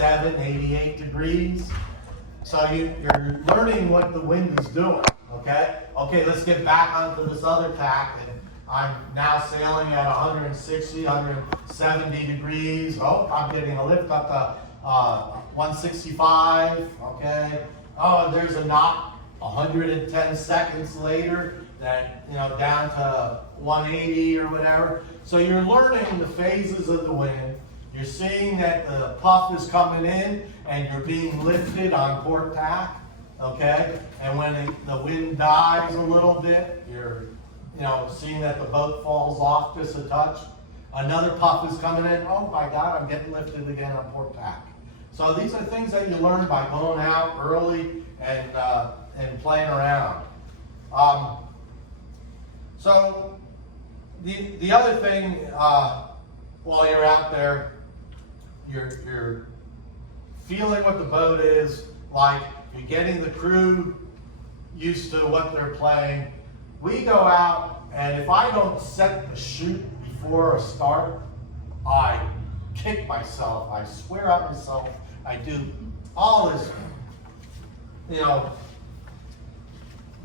87, 88 degrees. So you're learning what the wind is doing, okay? Okay, let's get back onto this other tack. And I'm now sailing at 160, 170 degrees. Oh, I'm getting a lift up to 165, okay? Oh, there's a knot 110 seconds later, that, you know, down to 180 or whatever. So you're learning the phases of the wind. You're seeing that the puff is coming in and you're being lifted on port tack, okay? And when the wind dies a little bit, you're, you know, seeing that the boat falls off just a touch. Another puff is coming in. Oh my God, I'm getting lifted again on port tack. So these are things that you learn by going out early and playing around. So the other thing, while you're out there, you're feeling what the boat is like. You're getting the crew used to what they're playing. We go out, and if I don't set the chute before a start, I kick myself. I swear at myself. I do all this, you know,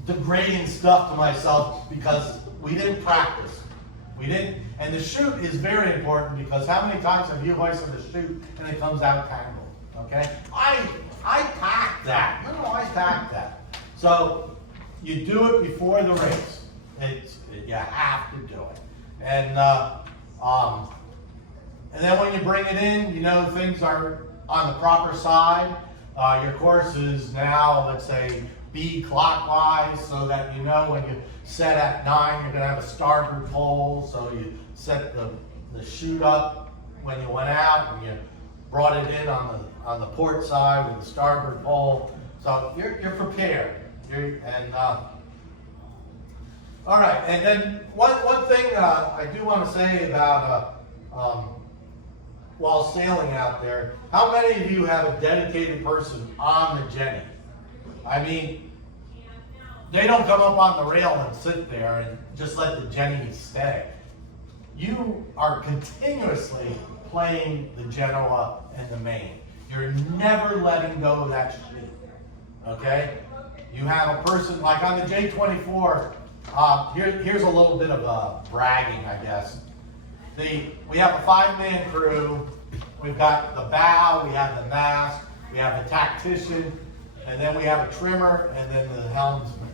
degrading stuff to myself because we didn't practice. We didn't, and the chute is very important because how many times have you hoisted the chute and it comes out tangled? Okay, I tacked that. No, I tacked that. So you do it before the race. You have to do it, and then when you bring it in, you know things are on the proper side. Your course is now, let's say, be clockwise, so that you know when you set at 9, you're going to have a starboard pole. So you set the chute up when you went out, and you brought it in on the port side with the starboard pole. So you're prepared. All right, and then one thing I do want to say about while sailing out there, how many of you have a dedicated person on the Jenny? I mean, they don't come up on the rail and sit there and just let the Jenny stay. You are continuously playing the Genoa and the main. You're never letting go of that sheet, okay? You have a person, like on the J24, here's a little bit of bragging, I guess. We have a 5-man crew. We've got the bow, we have the mast, we have the tactician, and then we have a trimmer, and then the helmsman.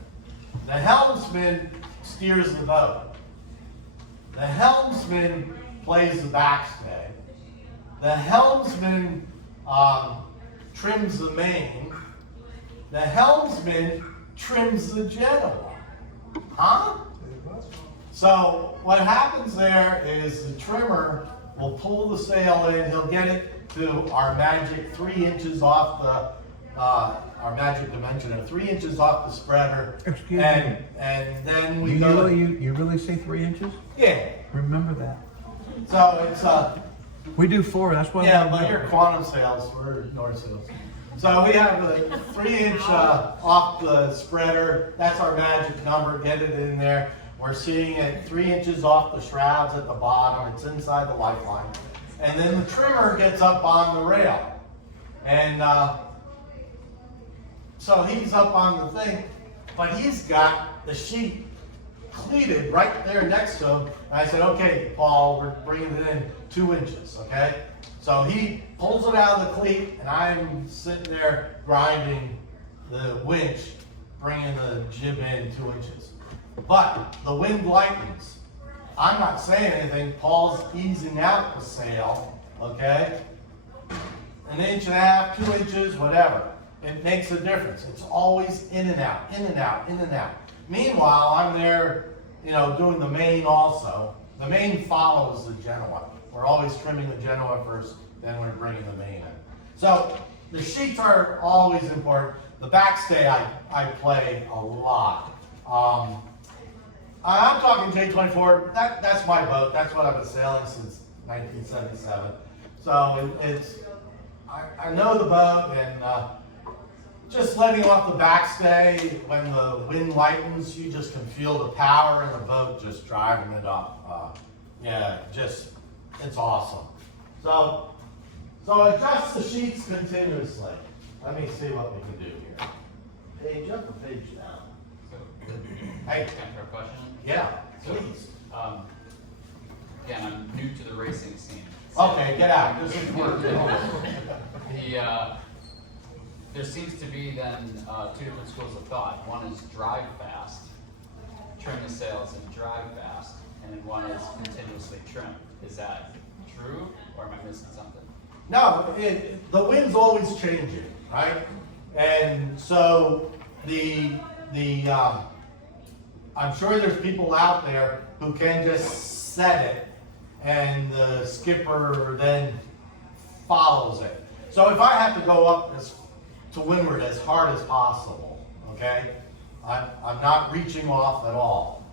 The helmsman steers the boat. The helmsman plays the backstay. The helmsman trims the main. The helmsman trims the Genoa. Huh? So what happens there is the trimmer will pull the sail in. He'll get it to our magic 3 inches off our magic dimension, 3 inches off the spreader. Excuse me. And then we go. You really say 3 inches? Yeah. Remember that. So it's We do 4. That's why. yeah, but you're quantum sails. We're north sails. So we have a 3-inch off the spreader. That's our magic number. Get it in there. We're seeing it 3 inches off the shrouds at the bottom. It's inside the lifeline. And then the trimmer gets up on the rail. And so he's up on the thing, but he's got the sheet cleated right there next to him. And I said, okay, Paul, we're bringing it in 2 inches, okay? So he pulls it out of the cleat, and I'm sitting there grinding the winch, bringing the jib in 2 inches. But the wind lightens. I'm not saying anything. Paul's easing out the sail, okay? 1.5 inches, 2 inches, whatever. It makes a difference. It's always in and out, in and out, in and out. Meanwhile, I'm there, you know, doing the main also. The main follows the Genoa. We're always trimming the Genoa first, then we're bringing the main in. So the sheets are always important. The backstay I play a lot. I'm talking J24. That's my boat. That's what I've been sailing since 1977. So I know the boat, and just letting off the backstay when the wind lightens, you just can feel the power in the boat just driving it up. Yeah, it's awesome. So So adjust the sheets continuously. Let me see what we can do here. Page up or page down? So, Hey, time for a question? yeah, So, please. Again, I'm new to the racing scene. Okay, get out. This is work. There seems to be then two different schools of thought. One is drive fast, trim the sails and drive fast, and then one is continuously trim. Is that true, or am I missing something? No, the wind's always changing, right? And so I'm sure there's people out there who can just set it and the skipper then follows it. So if I have to go up to windward as hard as possible, okay? I'm not reaching off at all.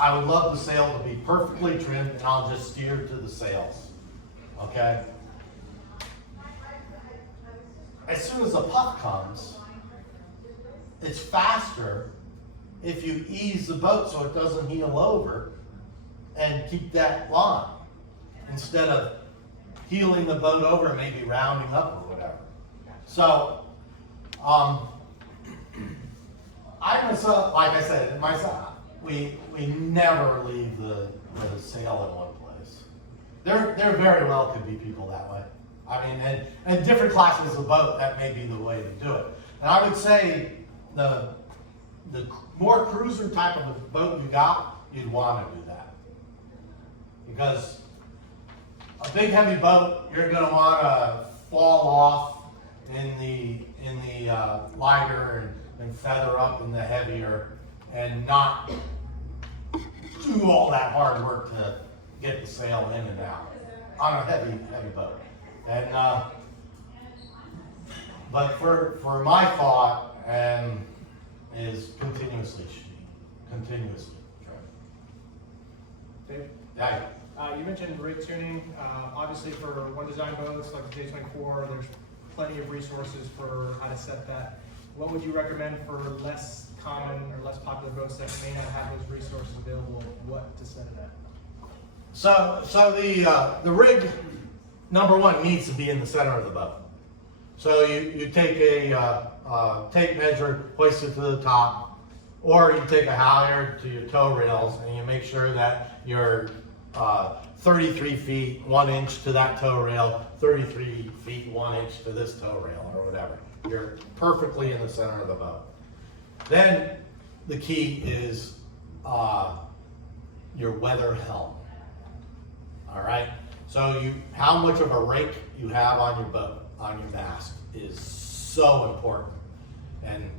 I would love the sail to be perfectly trimmed and I'll just steer to the sails, okay? As soon as a puff comes, it's faster if you ease the boat so it doesn't heel over and keep that line instead of heeling the boat over and maybe rounding up or whatever. So, like I said, we never leave the sail in one place. There very well could be people that way. I mean, and different classes of boat, that may be the way to do it. And I would say the more cruiser type of a boat you got, you'd want to do that. Because a big heavy boat, you're going to want to fall off in the lighter and feather up in the heavier and not do all that hard work to get the sail in and out on a heavy boat. And but for my thought is continuously Dave? Yeah. You mentioned rig tuning. Obviously, for one design boats like the J24, there's plenty of resources for how to set that. What would you recommend for less common or less popular boats that may not have those resources available? What to set it at? So the rig, number one, needs to be in the center of the boat. So you take a tape measure, hoist it to the top, or you take a halyard to your tow rails and you make sure that you're 33 feet 1 inch to that tow rail, 33 feet 1 inch to this tow rail, or whatever. You're perfectly in the center of the boat. Then the key is your weather helm. All right. So how much of a rake you have on your boat, on your mast, is so important. And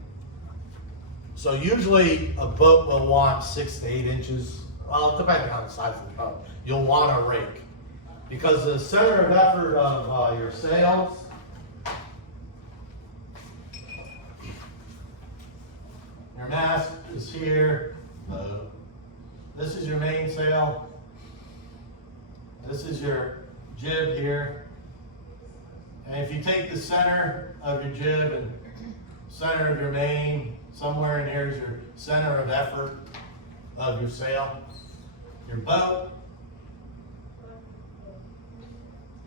so usually a boat will want 6 to 8 inches. Well, depending on the size of the boat, you'll want a rake because the center of effort of your sails your mast is here. This is your mainsail. This is your jib here. And if you take the center of your jib and center of your main, somewhere in here is your center of effort of your sail. Your boat.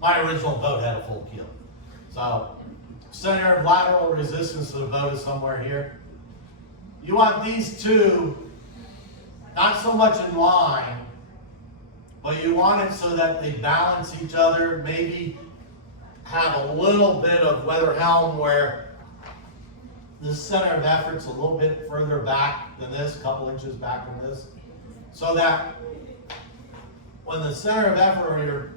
My original boat had a full keel. So center of lateral resistance of the boat is somewhere here. You want these two not so much in line, but you want it so that they balance each other, maybe have a little bit of weather helm where the center of effort's a little bit further back than this, a couple inches back from this, so that when the center of effort or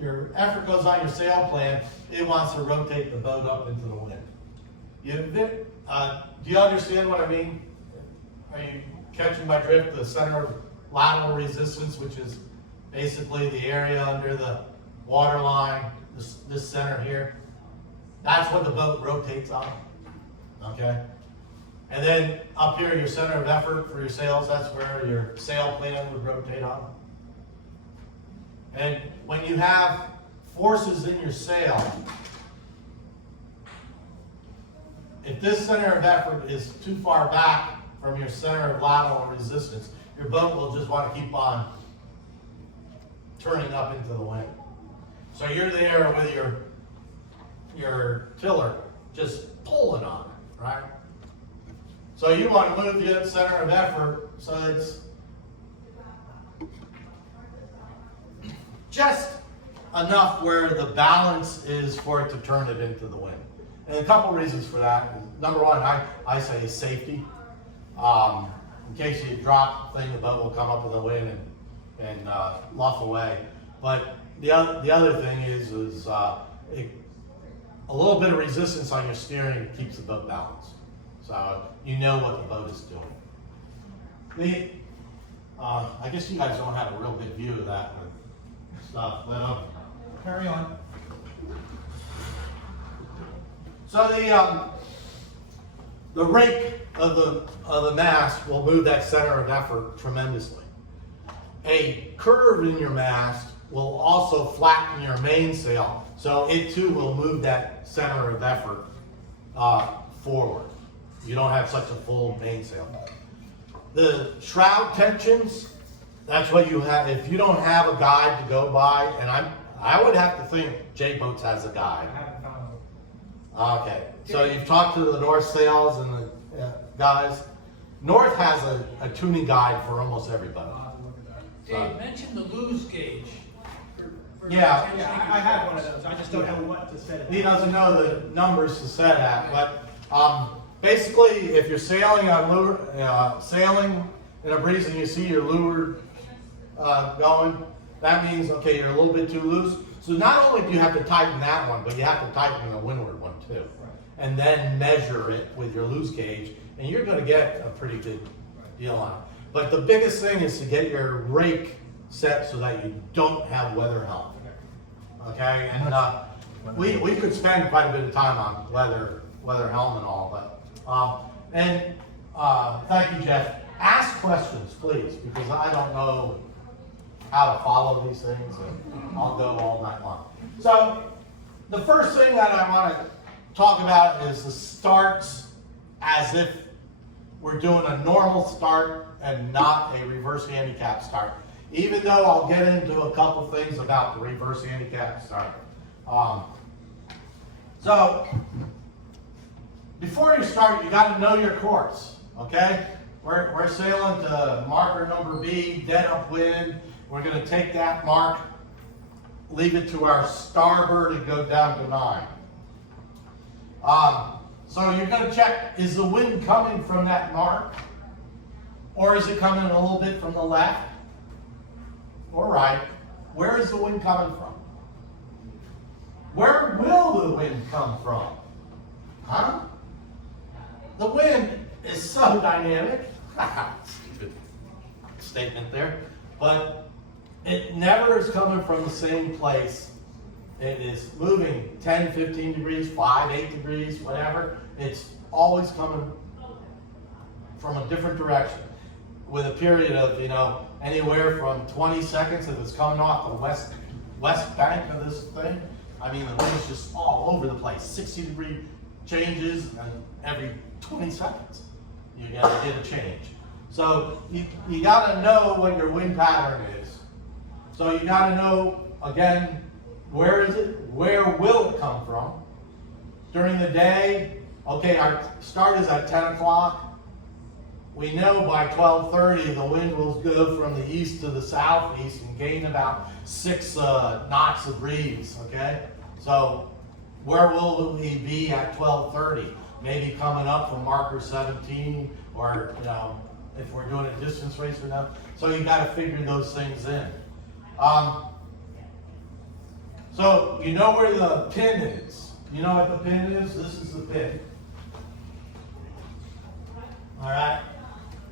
your effort goes on your sail plan, it wants to rotate the boat up into the wind. Do you understand what I mean? Are you catching my drift? The center of lateral resistance, which is basically the area under the water line, this center here. That's what the boat rotates on, okay? And then up here, your center of effort for your sails, that's where your sail plan would rotate on. And when you have forces in your sail, if this center of effort is too far back from your center of lateral resistance, your boat will just want to keep on turning up into the wind. So you're there with your tiller just pulling on it, right? So you want to move the center of effort so it's just enough where the balance is for it to turn it into the wind. And a couple reasons for that. Number one, I say safety. In case you drop the thing, the boat will come up with the wind and luff away. But the other thing is a little bit of resistance on your steering keeps the boat balanced. So you know what the boat is doing. I guess you guys don't have a real good view of that stuff, but carry on. So the rake of the mast will move that center of effort tremendously. A curve in your mast will also flatten your mainsail, so it too will move that center of effort forward. You don't have such a full mainsail. The shroud tensions, that's what you have. If you don't have a guide to go by, and I would have to think J-Boats has a guide. I haven't found one. Okay, so you've talked to the North Sales and the guys. North has a tuning guide for almost everybody. I'll have to look at that. Dave mentioned the lose gauge. Yeah. Yeah, I have one of those. I just don't know what to set it. He doesn't know the numbers to set at, but basically, if you're sailing on lure, sailing in a breeze and you see your lure going, that means okay, you're a little bit too loose. So not only do you have to tighten that one, but you have to tighten the windward one too, and then measure it with your loose gauge, and you're going to get a pretty good deal on it. But the biggest thing is to get your rake set so that you don't have weather helm. Okay, and we could spend quite a bit of time on weather helm and all, but thank you, Jeff. Ask questions, please, because I don't know how to follow these things, and I'll go all night long. So the first thing that I want to talk about is the starts, as if we're doing a normal start and not a reverse handicap start. Even though I'll get into a couple things about the reverse handicap start. So before you start, you got to know your course. Okay, we're sailing to marker number B, dead upwind. We're going to take that mark, leave it to our starboard, and go down to 9. So you're going to check, is the wind coming from that mark? Or is it coming a little bit from the left or right? Where is the wind coming from? Where will the wind come from? Huh? The wind is so dynamic. Stupid statement there. But it never is coming from the same place. It is moving 10, 15 degrees, 5, 8 degrees, whatever. It's always coming from a different direction with a period of, anywhere from 20 seconds if it's coming off the west bank of this thing. I mean, the wind's just all over the place. 60-degree changes, and every 20 seconds you gotta get a change. So you gotta know what your wind pattern is. So you gotta know, again, where is it? Where will it come from? During the day, okay, our start is at 10 o'clock. We know by 12:30 the wind will go from the east to the southeast and gain about 6 knots of breeze, okay? So where will we be at 12:30? Maybe coming up from marker 17, or if we're doing a distance race or not. So you got to figure those things in. So you know where the pin is. You know what the pin is? This is the pin. All right.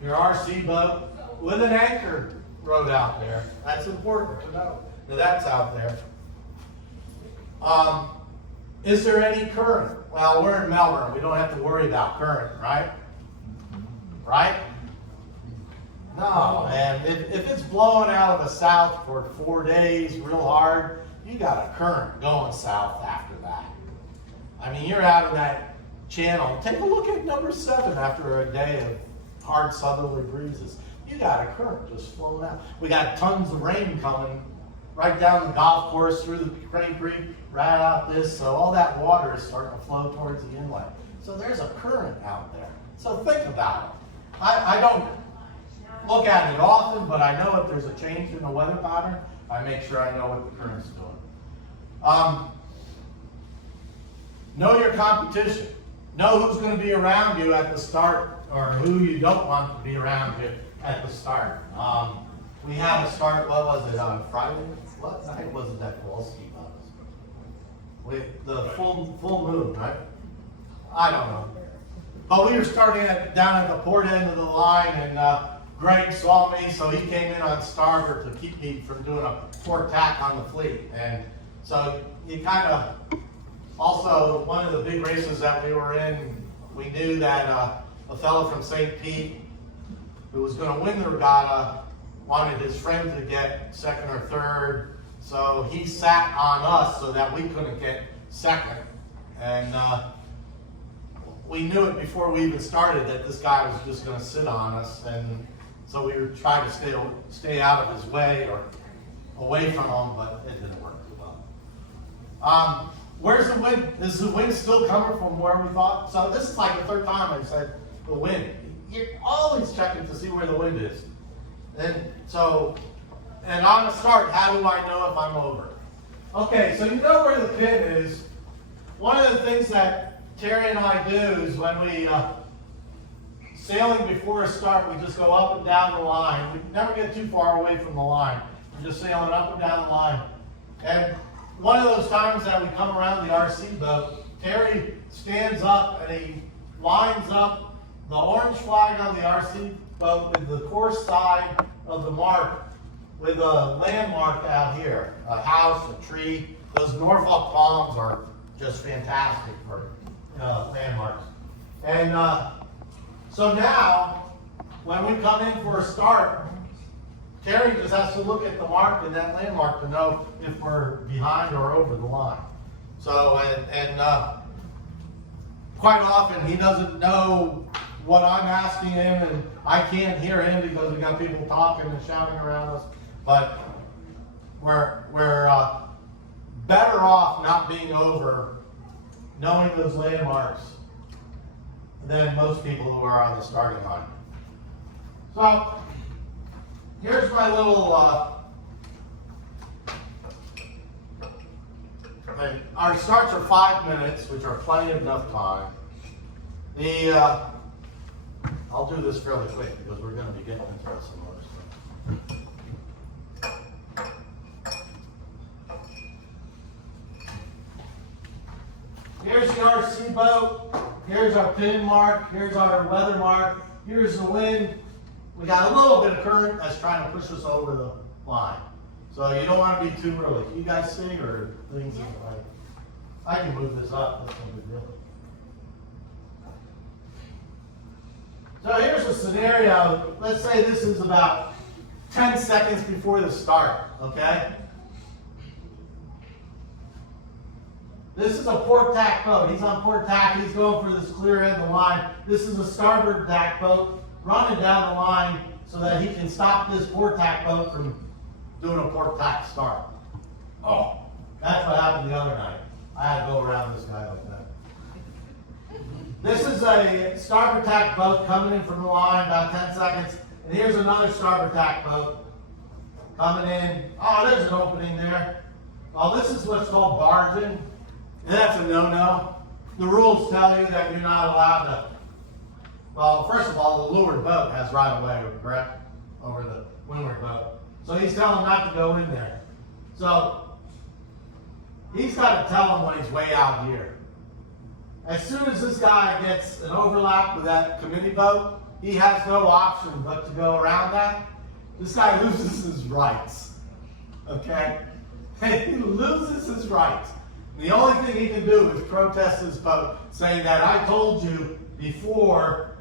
Your RC boat with an anchor rode out there. That's important to know that that's out there. Is there any current? Well, we're in Melbourne. We don't have to worry about current, right? Right? No, man. If it's blowing out of the south for 4 days real hard, you got a current going south after that. I mean, you're out of that channel. Take a look at number 7 after a day of hard southerly breezes. You got a current just flowing out. We got tons of rain coming right down the golf course, through the Crane Creek, right out this, so all that water is starting to flow towards the inlet. So there's a current out there. So think about it. I don't look at it often, but I know if there's a change in the weather pattern, I make sure I know what the current's doing. Know your competition. Know who's going to be around you at the start, or who you don't want to be around you at the start. We had a start, what was it, on Friday? What night was it that Kowalski was? With the full moon, right? I don't know. But we were starting down at the port end of the line, and Greg saw me, so he came in on starboard to keep me from doing a port tack on the fleet. And so you kind of, also one of the big races that we were in, we knew that a fellow from St. Pete who was going to win the regatta wanted his friend to get second or third, so he sat on us so that we couldn't get second. And we knew it before we even started that this guy was just going to sit on us, and so we were trying to stay out of his way or away from him, but it didn't work too well. Where's the wind? Is the wind still coming from where we thought? So this is like the third time I said the wind. You're always checking to see where the wind is. And so, and on the start, how do I know if I'm over? Okay, so you know where the pin is. One of the things that Terry and I do is when we sailing before a start, we just go up and down the line. We never get too far away from the line. We're just sailing up and down the line. And one of those times that we come around the RC boat, Terry stands up and he lines up the orange flag on the RC boat with the course side of the mark with a landmark out here, a house, a tree. Those Norfolk palms are just fantastic for landmarks. And so now, when we come in for a start, Terry just has to look at the mark and that landmark to know if we're behind or over the line. So, and quite often he doesn't know what I'm asking him, and I can't hear him because we got people talking and shouting around us. But we're better off not being over, knowing those landmarks, than most people who are on the starting line. So here's my little. Our starts are 5 minutes, which are plenty enough time. I'll do this fairly quick because we're going to be getting into some other stuff. Here's the RC boat. Here's our pin mark. Here's our weather mark. Here's the wind. We got a little bit of current that's trying to push us over the line. So you don't want to be too early. Can you guys see, or things like? I can move this up. That's no big deal. So here's a scenario. Let's say this is about 10 seconds before the start, okay? This is a port tack boat. He's on port tack. He's going for this clear end of the line. This is a starboard tack boat running down the line so that he can stop this port tack boat from doing a port tack start. Oh, that's what happened the other night. I had to go around this guy like that. This is a starboard tack boat coming in from the line, about 10 seconds. And here's another starboard tack boat coming in. Oh, there's an opening there. Oh, this is what's called barging. And that's a no-no. The rules tell you that you're not allowed to. Well, first of all, the leeward boat has right of way, correct? Over the windward boat. So he's telling him not to go in there. So he's got to tell him when he's way out here. As soon as this guy gets an overlap with that committee boat, he has no option but to go around that. This guy loses his rights. Okay? He loses his rights. The only thing he can do is protest his boat, saying that I told you before,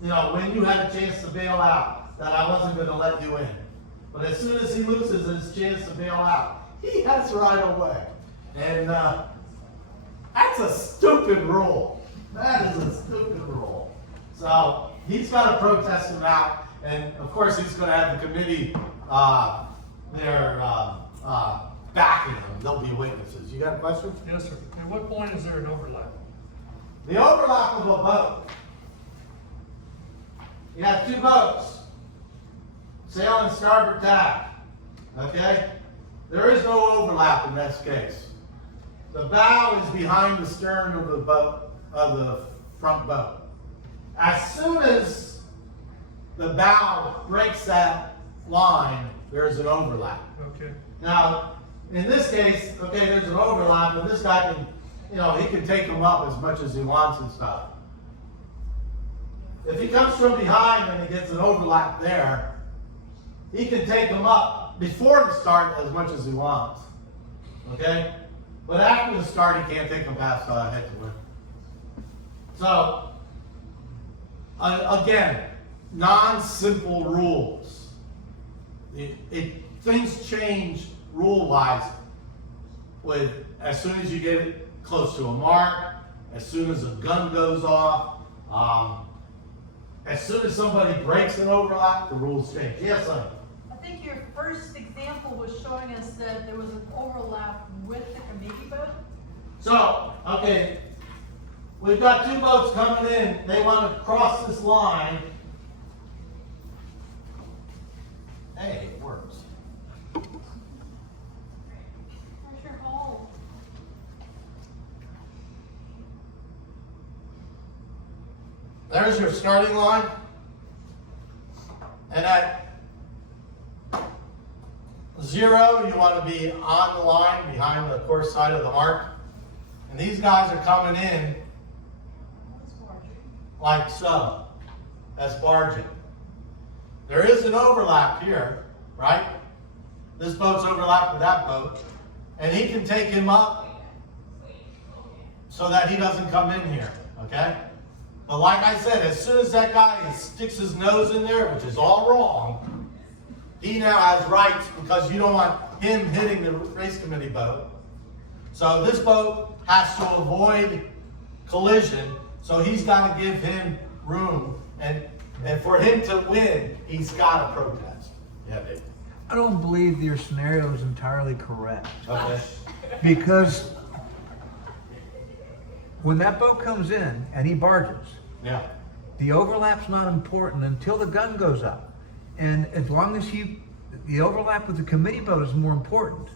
when you had a chance to bail out, that I wasn't going to let you in. But as soon as he loses his chance to bail out, he has right away. And that's a stupid rule. That is a stupid rule. So he's got to protest him out. And of course, he's going to have the committee backing them. They'll be witnesses. You got a question? Yes, sir. At what point is there an overlap? The overlap of a boat. You have two boats sailing starboard tack. Okay? There is no overlap in this case. The bow is behind the stern of the boat, of the front boat. As soon as the bow breaks that line, there's an overlap. Okay. Now, in this case, okay, there's an overlap, and this guy can, he can take them up as much as he wants and stuff. If he comes from behind and he gets an overlap there, he can take them up before the start as much as he wants. Okay? But after the start, he can't take them past head to wind. So, again, non-simple rules. Things change rule-wise with as soon as you get it close to a mark, as soon as a gun goes off, as soon as somebody breaks an overlap, the rules change. Yes, honey? I think your first example was showing us that there was an overlap with the committee boat. So, okay, we've got two boats coming in. They want to cross this line. Hey, it works. Where's your hole? There's your starting line. And at 0, you want to be on the line behind the course side of the mark. And these guys are coming in like so. That's barging. There is an overlap here, right? This boat's overlapped with that boat. And he can take him up so that he doesn't come in here, okay? But like I said, as soon as that guy sticks his nose in there, which is all wrong, he now has rights because you don't want him hitting the race committee boat. So this boat has to avoid collision, so he's got to give him room. And for him to win, he's got to protest. Yeah, Dave. I don't believe your scenario is entirely correct. Okay. Because when that boat comes in and he barges, Yeah. the overlap's not important until the gun goes up. And as long as the overlap with the committee boat is more important.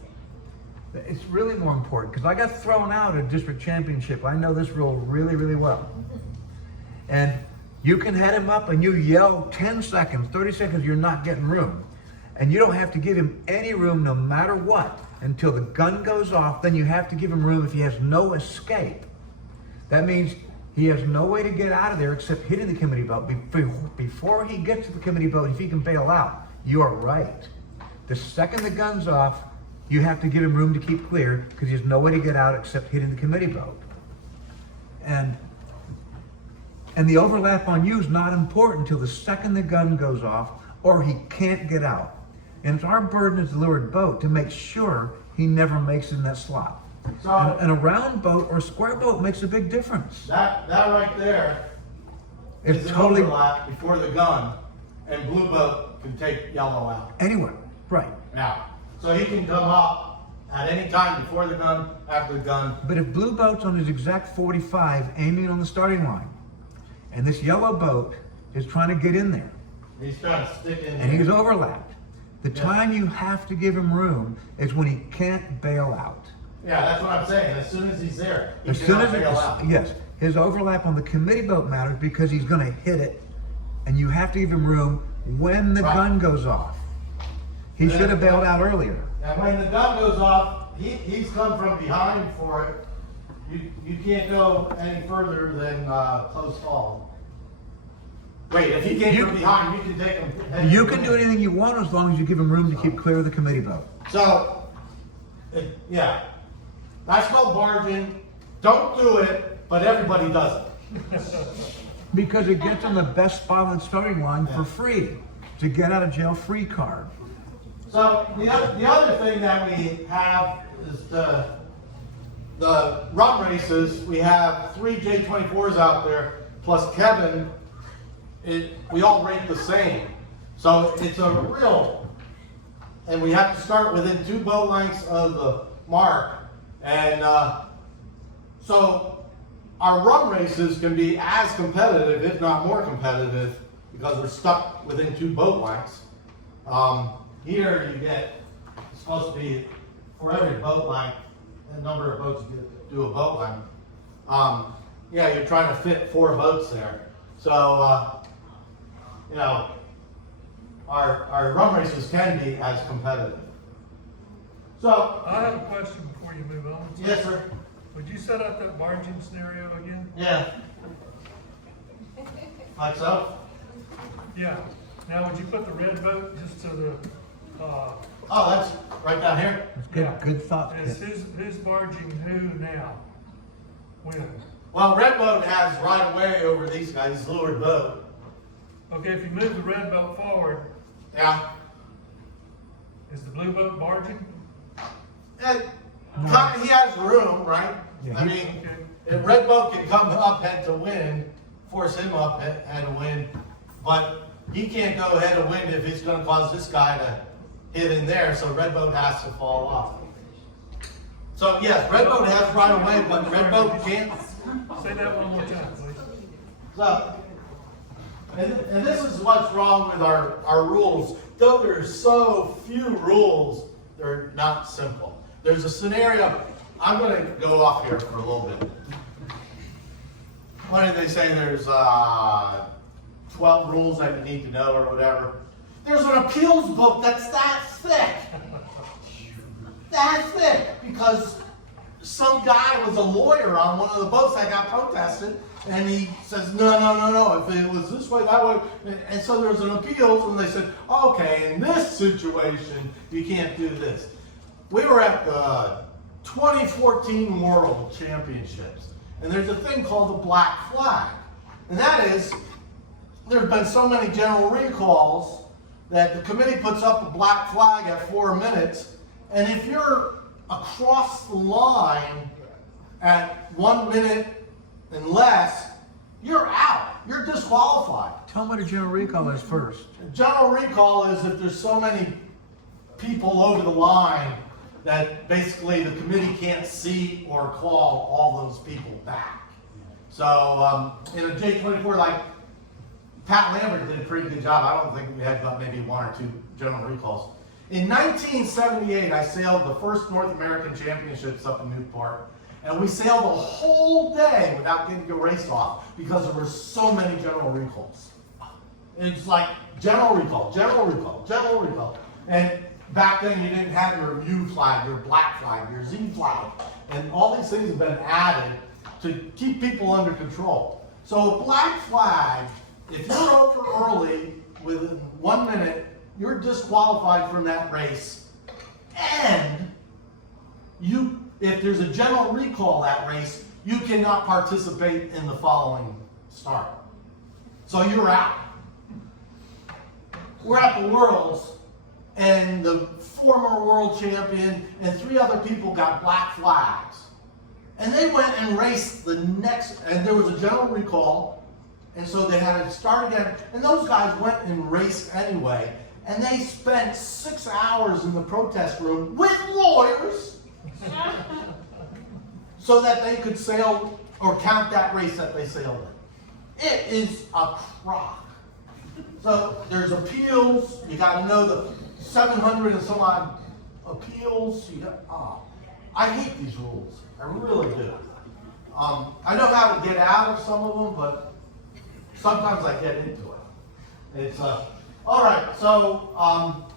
It's really more important because I got thrown out at district championship. I know this rule really, really well. And you can head him up and you yell 10 seconds, 30 seconds, you're not getting room. And you don't have to give him any room no matter what until the gun goes off. Then you have to give him room if he has no escape. That means he has no way to get out of there except hitting the committee boat. Before he gets to the committee boat, if he can bail out, you are right. The second the gun's off, you have to give him room to keep clear because he has no way to get out except hitting the committee boat. And the overlap on you is not important until the second the gun goes off or he can't get out. And it's our burden as the leeward boat to make sure he never makes it in that slot. So And a round boat or a square boat makes a big difference. that right there is It's an totally overlap before the gun, and blue boat can take yellow out. anywhere, right? Now, so he can come up at any time before the gun, after the gun. But if blue boat's on his exact 45 aiming on the starting line, and this yellow boat is trying to get in there, He's trying to stick in and there. he's overlapped, the time you have to give him room is when he can't bail out. Yeah, that's what I'm saying. As soon as he's there, he As soon cannot as bail out. yes, his overlap on the committee boat matters because he's going to hit it, and you have to give him room when the Right. gun goes off. He should have bailed out earlier. And when the gun goes off, he's come from behind for it. You can't go any further than close call. Wait, if he came from behind, you can take him. You can do anything you want as long as you give him room to keep clear of the committee boat. So, yeah, that's called barging. Don't do it, but everybody does it. Because it gets on the best spot on the starting line for free. To get out of jail free card. So the other thing that we have is the run races. We have 3 J24s out there, plus Kevin. We all rate the same. So it's a real and we have to start within 2 boat lengths of the mark. And so our run races can be as competitive, if not more competitive, because we're stuck within 2 boat lengths. Here you get, it's supposed to be for every boat length, the number of boats you do a boat length. Yeah, you're trying to fit 4 boats there. So, you know, our run races can be as competitive. So, I have a question before you move on. yes, sir. Would you set up that barging scenario again? Yeah. Like so? Yeah. Now, would you put the red boat just to the, Oh, that's right down here. That's good, yeah. good thought. Is Kit. who's barging who now? When? Well, red boat has right of way over these guys, leeward boat. Okay, if you move the red boat forward, Yeah. is the blue boat barging? And he has room, right? Yeah. I mean, Okay. if red boat can come up head to wind, force him up head to wind, but he can't go head to wind if it's going to cause this guy to hit in there, so red boat has to fall off. So yes, red boat has right of way, but red boat can't. Say that one more time, please. So, and this is what's wrong with our rules. Though there's so few rules, they're not simple. There's a scenario, I'm going to go off here for a little bit. What did they say? There's 12 rules that you need to know or whatever. There's an appeals book that's that thick. That thick, because some guy was a lawyer on one of the boats that got protested, and he says, no, if it was this way, that way. And so there's an appeals, and they said, okay, in this situation, you can't do this. We were at the 2014 World Championships, and there's a thing called the black flag. And that is, there's been so many general recalls that the committee puts up a black flag at 4 minutes, and if you're across the line at 1 minute and less, you're out. You're disqualified. Tell me what a general recall is first. General recall is if there's so many people over the line that basically the committee can't see or call all those people back. So in a J24, like Pat Lambert did a pretty good job. I don't think we had about maybe 1 or 2 general recalls. In 1978, I sailed the first North American Championships up in Newport, and we sailed the whole day without getting a race off because there were so many general recalls. It's like general recall, general recall, general recall. And back then you didn't have your U flag, your black flag, your Z flag, and all these things have been added to keep people under control. So a black flag, if you're over early within 1 minute, you're disqualified from that race. And if there's a general recall that race, you cannot participate in the following start. So you're out. We're at the Worlds, and the former world champion and 3 other people got black flags. And they went and raced the next, and there was a general recall, and so they had to start again. And those guys went and raced anyway. And they spent 6 hours in the protest room with lawyers so that they could sail or count that race that they sailed in. It is a crock. So there's appeals. You got to know the 700 and some odd appeals. I hate these rules. I really do. I know how to get out of some of them, but sometimes I get into it. It's all right, so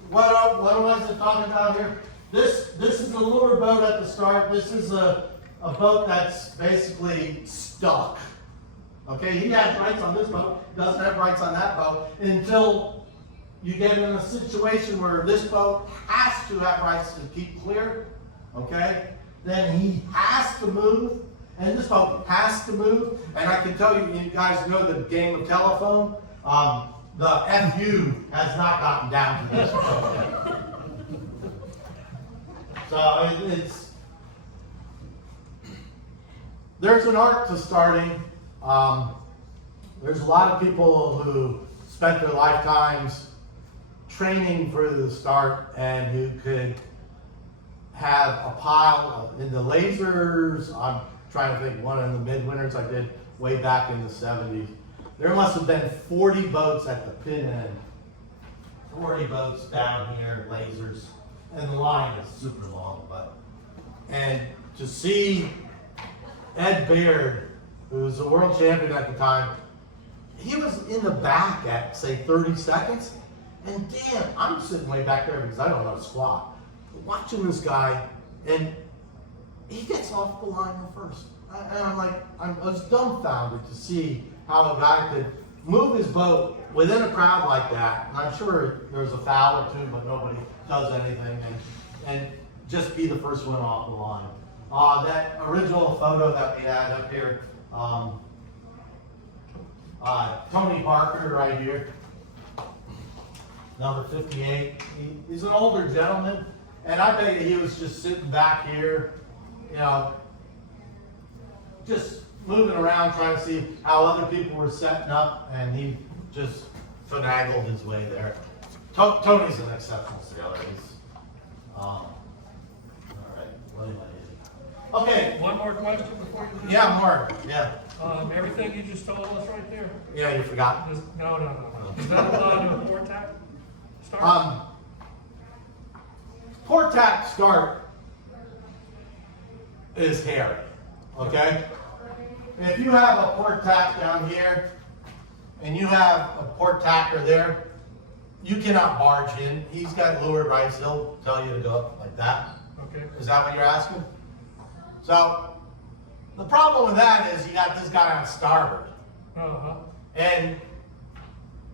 what was it talking about here? This is the lure boat at the start. This is a boat that's basically stuck. Okay, he has rights on this boat, doesn't have rights on that boat until you get in a situation where this boat has to have rights to keep clear. Okay, then he has to move, and this boat has to move. And I can tell you, you guys know the game of telephone. The FU has not gotten down to this point. So there's an art to starting. There's a lot of people who spent their lifetimes training for the start, and you could have a pile in the lasers. I'm trying to think, one of the midwinters I did way back in the 70s. There must have been 40 boats at the pin end. 40 boats down here, lasers. And the line is super long, and to see Ed Baird, who was the world champion at the time, he was in the back at, say, 30 seconds. And damn, I'm sitting way back there because I don't know squat. Watching this guy, and he gets off the line first. And I'm like, I was dumbfounded to see how a guy could move his boat within a crowd like that. And I'm sure there was a foul or two, but nobody does anything, and just be the first one off the line. That original photo that we had up here, Tony Parker right here, number 58. He's an older gentleman, and I bet he was just sitting back here, you know, just moving around trying to see how other people were setting up, and he just finagled his way there. Tony's an exceptional sailor. He's, all right. Okay. One more question before you leave. Yeah, Mark. Yeah. Everything you just told us right there? Yeah, you forgot. No. Is that allowed to a port tack start? Port tack start is hairy. Okay. If you have a port tack down here, and you have a port tacker there, you cannot barge in. He's got lured rice. He'll tell you to go up like that. Okay. Is that what you're asking? So, the problem with that is you got this guy on starboard. Uh-huh. And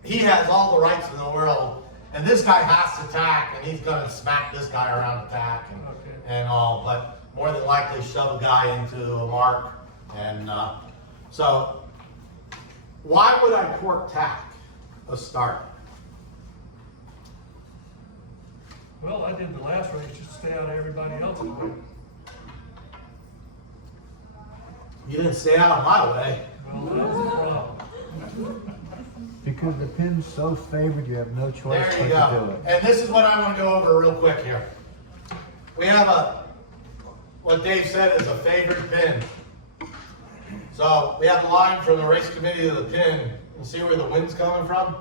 he has all the rights in the world. And this guy has to tack, and he's going to smack this guy around the tack and all. But more than likely shove a guy into a mark. And so, why would I port tack a start? Well, I did the last race just to stay out of everybody else's way. You didn't stay out of my way. Well, that's the problem. Because the pin's so favored, you have no choice There but you to do go. it. And this is what I want to go over real quick here. We have what Dave said is a favored pin. So we have a line from the race committee to the pin. You see where the wind's coming from?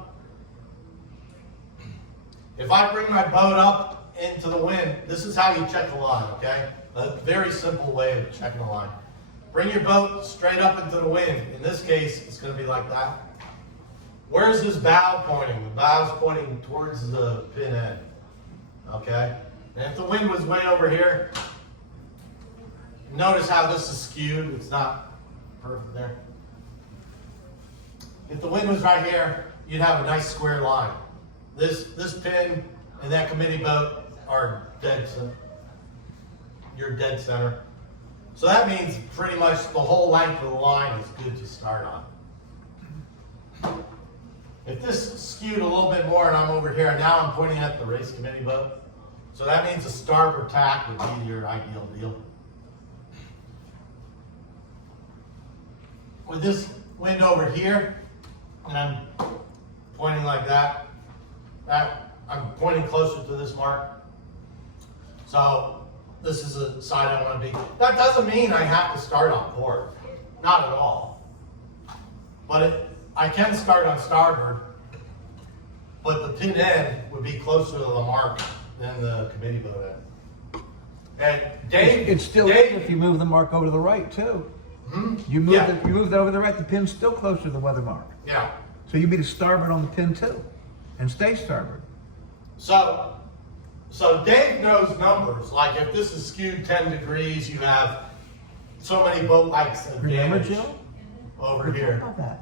If I bring my boat up into the wind, this is how you check the line, okay? A very simple way of checking the line. Bring your boat straight up into the wind. In this case, it's going to be like that. Where's this bow pointing? The bow's pointing towards the pin end, okay? And if the wind was way over here, notice how this is skewed. It's not perfect there. If the wind was right here, you'd have a nice square line. This pin and that committee boat are dead center. You're dead center. So that means pretty much the whole length of the line is good to start on. If this skewed a little bit more and I'm over here, now I'm pointing at the race committee boat. So that means a starboard tack would be your ideal deal. With this wind over here, and I'm pointing like that, I'm pointing closer to this mark. So this is the side I want to be. That doesn't mean I have to start on port. Not at all. But I can start on starboard, but the pin end would be closer to the mark than the committee boat end. And Dave, It's still Dave, if you move the mark over to the right too. Hmm? You move Yeah. you move that over to the right, the pin's still closer to the weather mark. Yeah. So you'd be to starboard on the pin too, and stay starboard. So Dave knows numbers. Like if this is skewed 10 degrees, you have so many boat lengths Remember, advantage Jill? over We here. talked about that.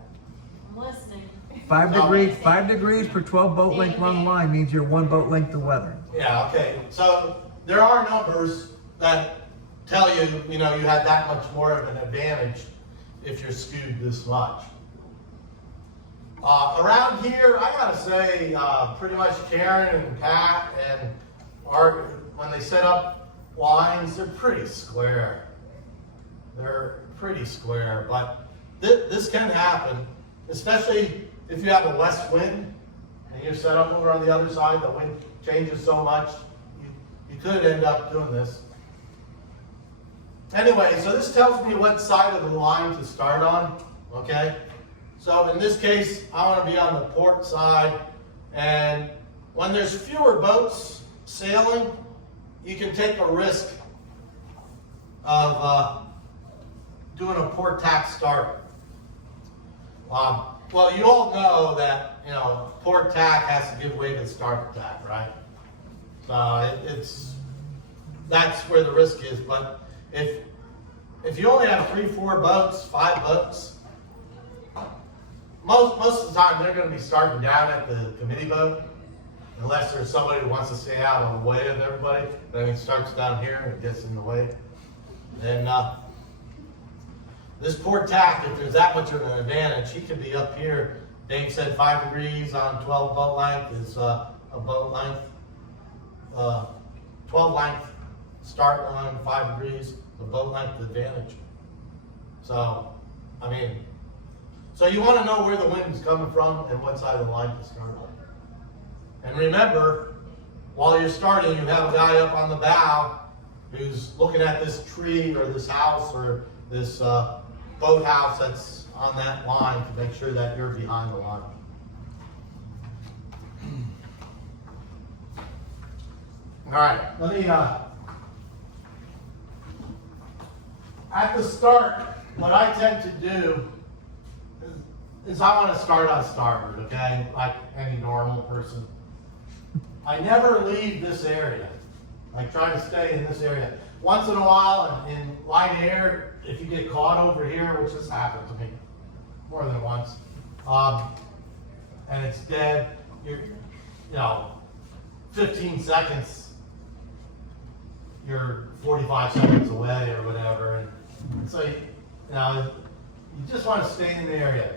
I'm listening. 5 degrees per 12 boat length long line means you're 1 boat length to weather. Yeah, okay. So there are numbers that tell you, you have that much more of an advantage if you're skewed this much. Around here, I gotta say, pretty much Karen and Pat and Art, when they set up lines, they're pretty square. They're pretty square, but this can happen, especially if you have a west wind and you're set up over on the other side, the wind changes so much, you could end up doing this. Anyway, so this tells me what side of the line to start on, okay? So in this case, I want to be on the port side, and when there's fewer boats sailing, you can take a risk of doing a port tack start. Well, you all know that, you know, port tack has to give way to the start tack, right? So that's where the risk is. But if you only have 3, 4 boats, 5 boats, most of the time they're going to be starting down at the committee boat, unless there's somebody who wants to stay out of the way of everybody. Then it starts down here and it gets in the way. Then this port tack, if there's that much of an advantage, he could be up here. Dave said 5 degrees on 12 boat length is a boat length. 12 length start line, 5 degrees, the boat length advantage. So, I mean, so you want to know where the wind is coming from and what side of the line to start on. And remember, while you're starting, you have a guy up on the bow who's looking at this tree or this house or this boathouse that's on that line to make sure that you're behind the line. All right, let me, at the start, what I tend to do is I want to start on starboard, okay, like any normal person. I never leave this area. I try to stay in this area. Once in a while, in light air, if you get caught over here, which has happened to me more than once, and it's dead, you're, 15 seconds, you're 45 seconds away or whatever, and so, you just want to stay in the area.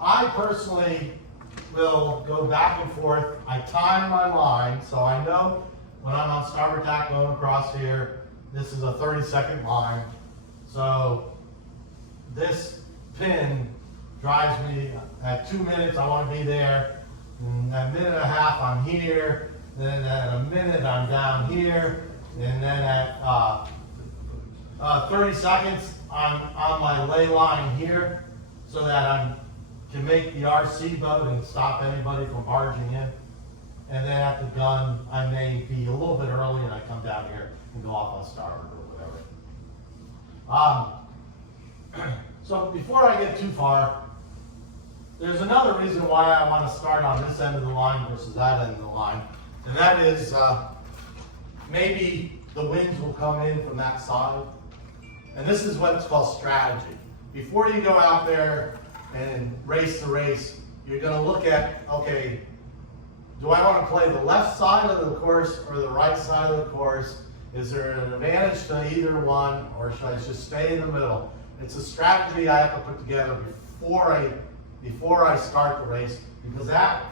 I personally will go back and forth. I time my line, so I know when I'm on starboard tack going across here, this is a 30-second line. So this pin drives me at 2 minutes, I want to be there. And at a minute and a half, I'm here. Then at a minute, I'm down here. And then at 30 seconds, I'm on my lay line here so that I can make the RC boat and stop anybody from barging in. And then at the gun, I may be a little bit early and I come down here and go off on starboard or whatever. So before I get too far, there's another reason why I want to start on this end of the line versus that end of the line. And that is maybe the winds will come in from that side. And this is what's called strategy. Before you go out there and race the race, you're going to look at, okay, do I want to play the left side of the course or the right side of the course? Is there an advantage to either one, or should I just stay in the middle? It's a strategy I have to put together before I start the race, because that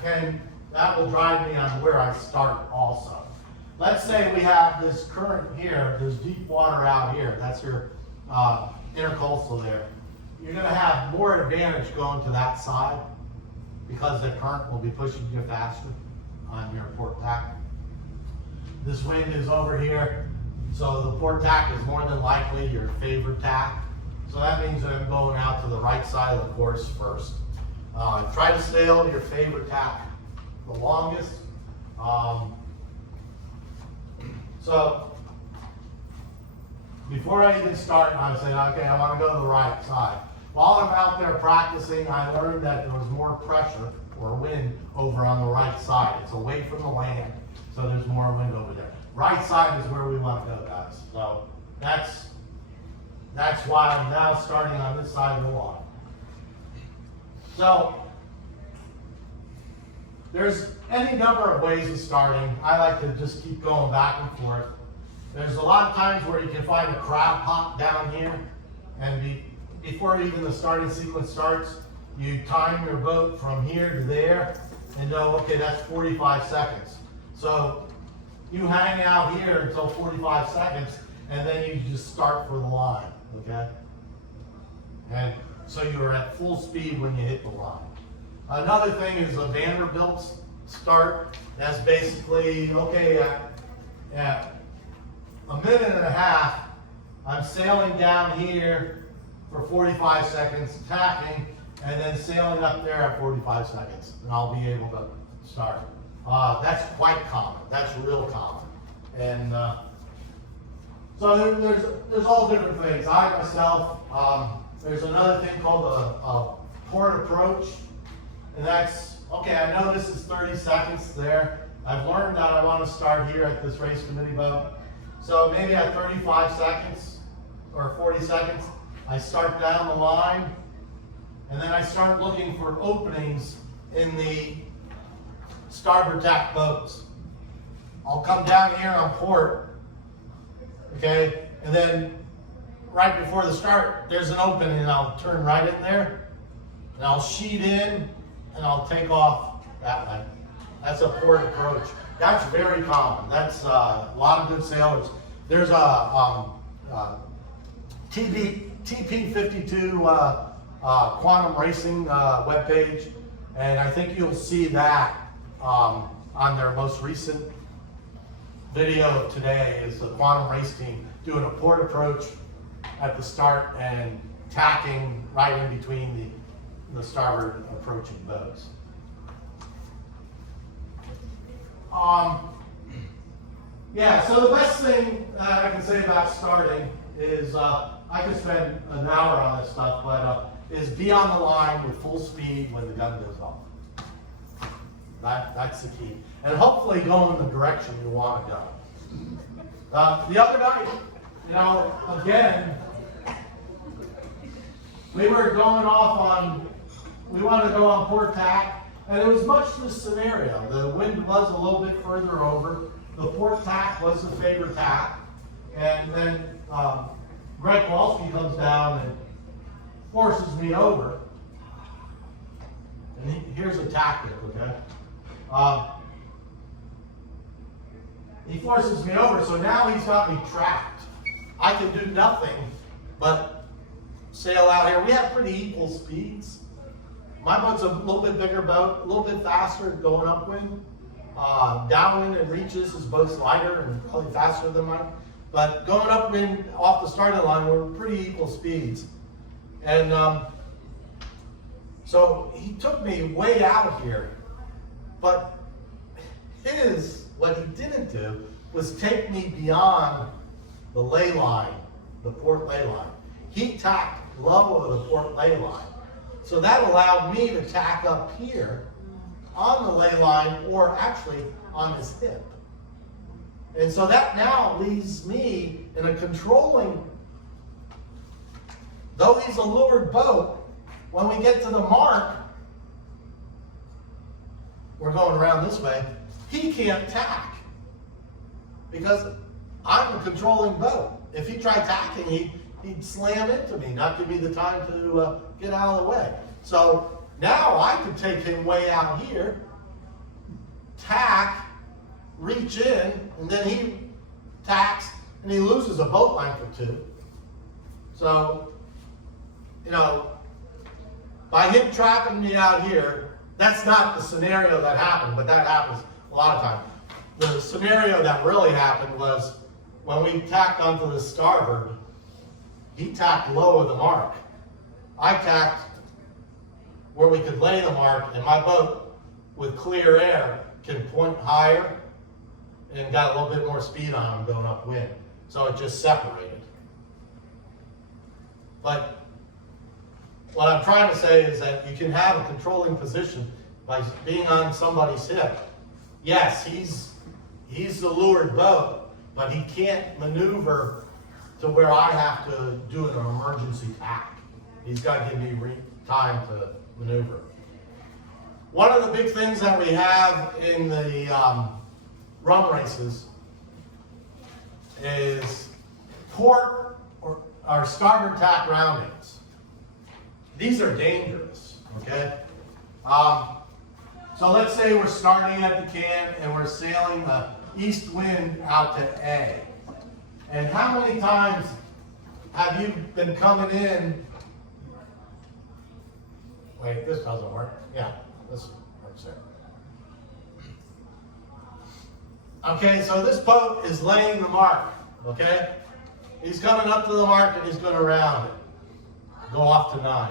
will drive me on where I start also. Let's say we have this current here, there's deep water out here. That's your intercoastal there. You're going to have more advantage going to that side because the current will be pushing you faster on your port tack. This wind is over here, so the port tack is more than likely your favorite tack. So that means that I'm going out to the right side of the course first. Try to sail your favorite tack the longest. So before I even start, I'm saying, okay, I want to go to the right side. While I'm out there practicing, I learned that there was more pressure or wind over on the right side. It's away from the land, so there's more wind over there. Right side is where we want to go, guys. So that's why I'm now starting on this side of the line. So there's any number of ways of starting. I like to just keep going back and forth. There's a lot of times where you can find a crab pot down here, and before even the starting sequence starts, you time your boat from here to there and know, okay, that's 45 seconds. So you hang out here until 45 seconds, and then you just start for the line, okay? And so you're at full speed when you hit the line. Another thing is a Vanderbilt start. That's basically, okay, at a minute and a half, I'm sailing down here for 45 seconds, tacking, and then sailing up there at 45 seconds, and I'll be able to start. That's quite common. That's real common. And so there's all different things. I myself, there's another thing called a port approach, and that's, okay, I know this is 30 seconds there. I've learned that I want to start here at this race committee boat. So maybe at 35 seconds or 40 seconds, I start down the line, and then I start looking for openings in the starboard tack boats. I'll come down here on port, okay, and then right before the start, there's an opening, and I'll turn right in there, and I'll sheet in, and I'll take off that way. That's a port approach. That's very common. That's a lot of good sailors. There's a TP52 Quantum Racing webpage, and I think you'll see that on their most recent video of today is the Quantum Race team doing a port approach at the start and tacking right in between the starboard approaching boats. Yeah, so the best thing I can say about starting is, I could spend an hour on this stuff, but is be on the line with full speed when the gun goes off. That's the key. And hopefully go in the direction you want to go. The other night, you know, again, we were going off on, we wanted to go on port tack, and it was much this scenario. The wind was a little bit further over. The port tack was the favorite tack. And then Greg Walsky comes down and forces me over. And here's a tactic, okay? He forces me over, so now he's got me trapped. I can do nothing but sail out here. We have pretty equal speeds. My boat's a little bit bigger boat, a little bit faster going upwind. Downwind and reaches, his boat's lighter and probably faster than mine. But going upwind off the starting line, we're pretty equal speeds. And so he took me way out of here. But what he didn't do was take me beyond the ley line, the port ley line. He tacked level of the port ley line. So that allowed me to tack up here on the ley line, or actually on his hip. And so that now leaves me in a controlling, though he's a lured boat, when we get to the mark, we're going around this way, he can't tack because I'm a controlling boat. If he tried tacking, he'd slam into me, not give me the time to get out of the way. So now I could take him way out here, tack, reach in, and then he tacks, and he loses a boat length or two. So, you know, by him trapping me out here, that's not the scenario that happened, but that happens a lot of times. The scenario that really happened was when we tacked onto the starboard, he tacked low of the mark. I tacked where we could lay the mark, and my boat, with clear air, can point higher and got a little bit more speed on him going upwind. So it just separated. But what I'm trying to say is that you can have a controlling position by being on somebody's hip. Yes, he's the lured boat, but he can't maneuver to where I have to do an emergency tack. He's got to give me time to maneuver. One of the big things that we have in the rum races is port or starboard tack roundings. These are dangerous, okay? So let's say we're starting at the can and we're sailing the east wind out to A. And how many times have you been coming in? Wait, this doesn't work. Yeah, this works there. Okay, so this boat is laying the mark, okay? He's coming up to the mark and he's going to round it. Go off to 9.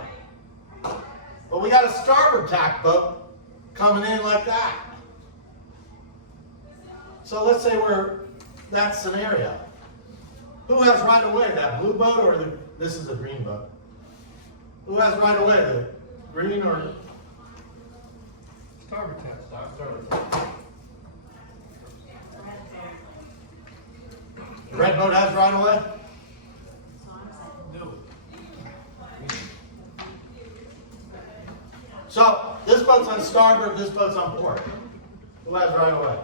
But we got a starboard tack boat coming in like that. So let's say we're that scenario. Who has right of way, that blue boat or this is a green boat? Who has right of way, the green or? Starboard tack. The red boat has right of way? No. So this boat's on starboard, this boat's on port. Who has right of way?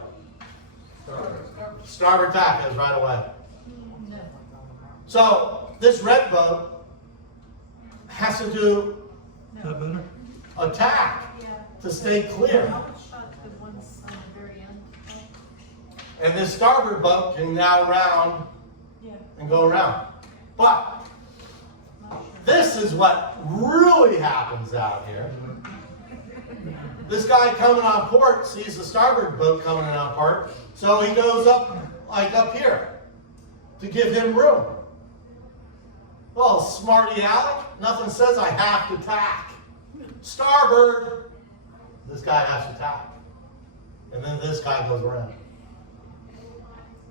Starboard tack has right of way. No. So this red boat has to do Is that better? a tack Yeah. to stay clear. How much shot the ones on the very end? And this starboard boat can now round Yeah, and go around. But not sure. this is what really happens out here. This guy coming on port sees the starboard boat coming in on port, so he goes up, like up here, to give him room. Well, smarty Alec, nothing says I have to tack. Starboard, this guy has to tack. And then this guy goes around.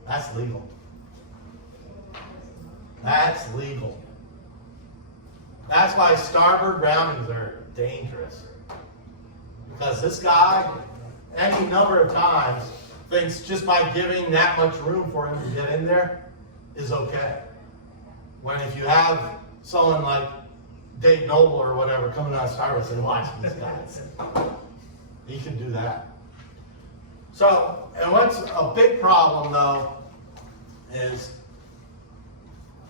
That's legal. That's legal. That's why starboard roundings are dangerous. Because this guy, any number of times, thinks just by giving that much room for him to get in there is okay. When if you have someone like Dave Noble or whatever coming on starboard saying, watch these guys. He can do that. So, and what's a big problem though, is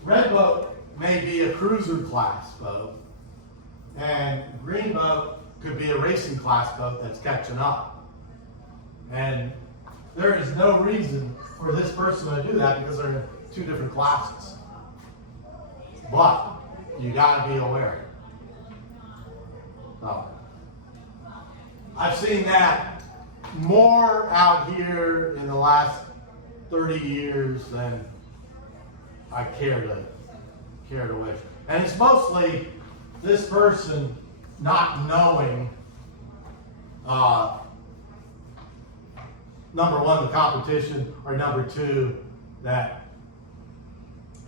red boat may be a cruiser class boat, and green boat could be a racing class boat that's catching up. And there is no reason for this person to do that because they're in 2 different classes. But you gotta be aware. So, I've seen that more out here in the last 30 years than I care to wish. And it's mostly this person not knowing, number one, the competition, or number 2, that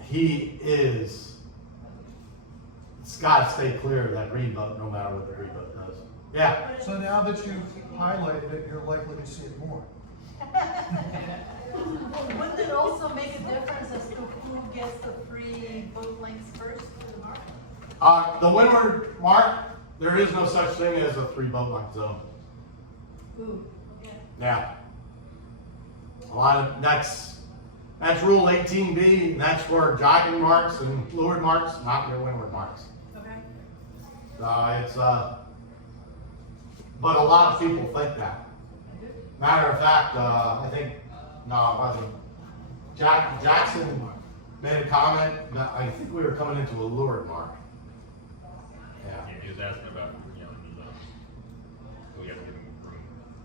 it's got to stay clear of that green boat no matter what the green boat does. Yeah. So now that you've highlighted it, you're likely to see it more. Wouldn't it also make a difference as to who gets the free boat lengths first to the mark? The windward mark, there is no such thing as a 3 boat length zone. Ooh, yeah. Yeah. A lot of, that's rule 18B, and that's for jogging marks and leeward marks, not your windward marks. Okay. It's, but a lot of people think that. Matter of fact, I think, no, it wasn't. Jackson made a comment, I think we were coming into a leeward mark. Yeah. He was asking about, we have to give him room.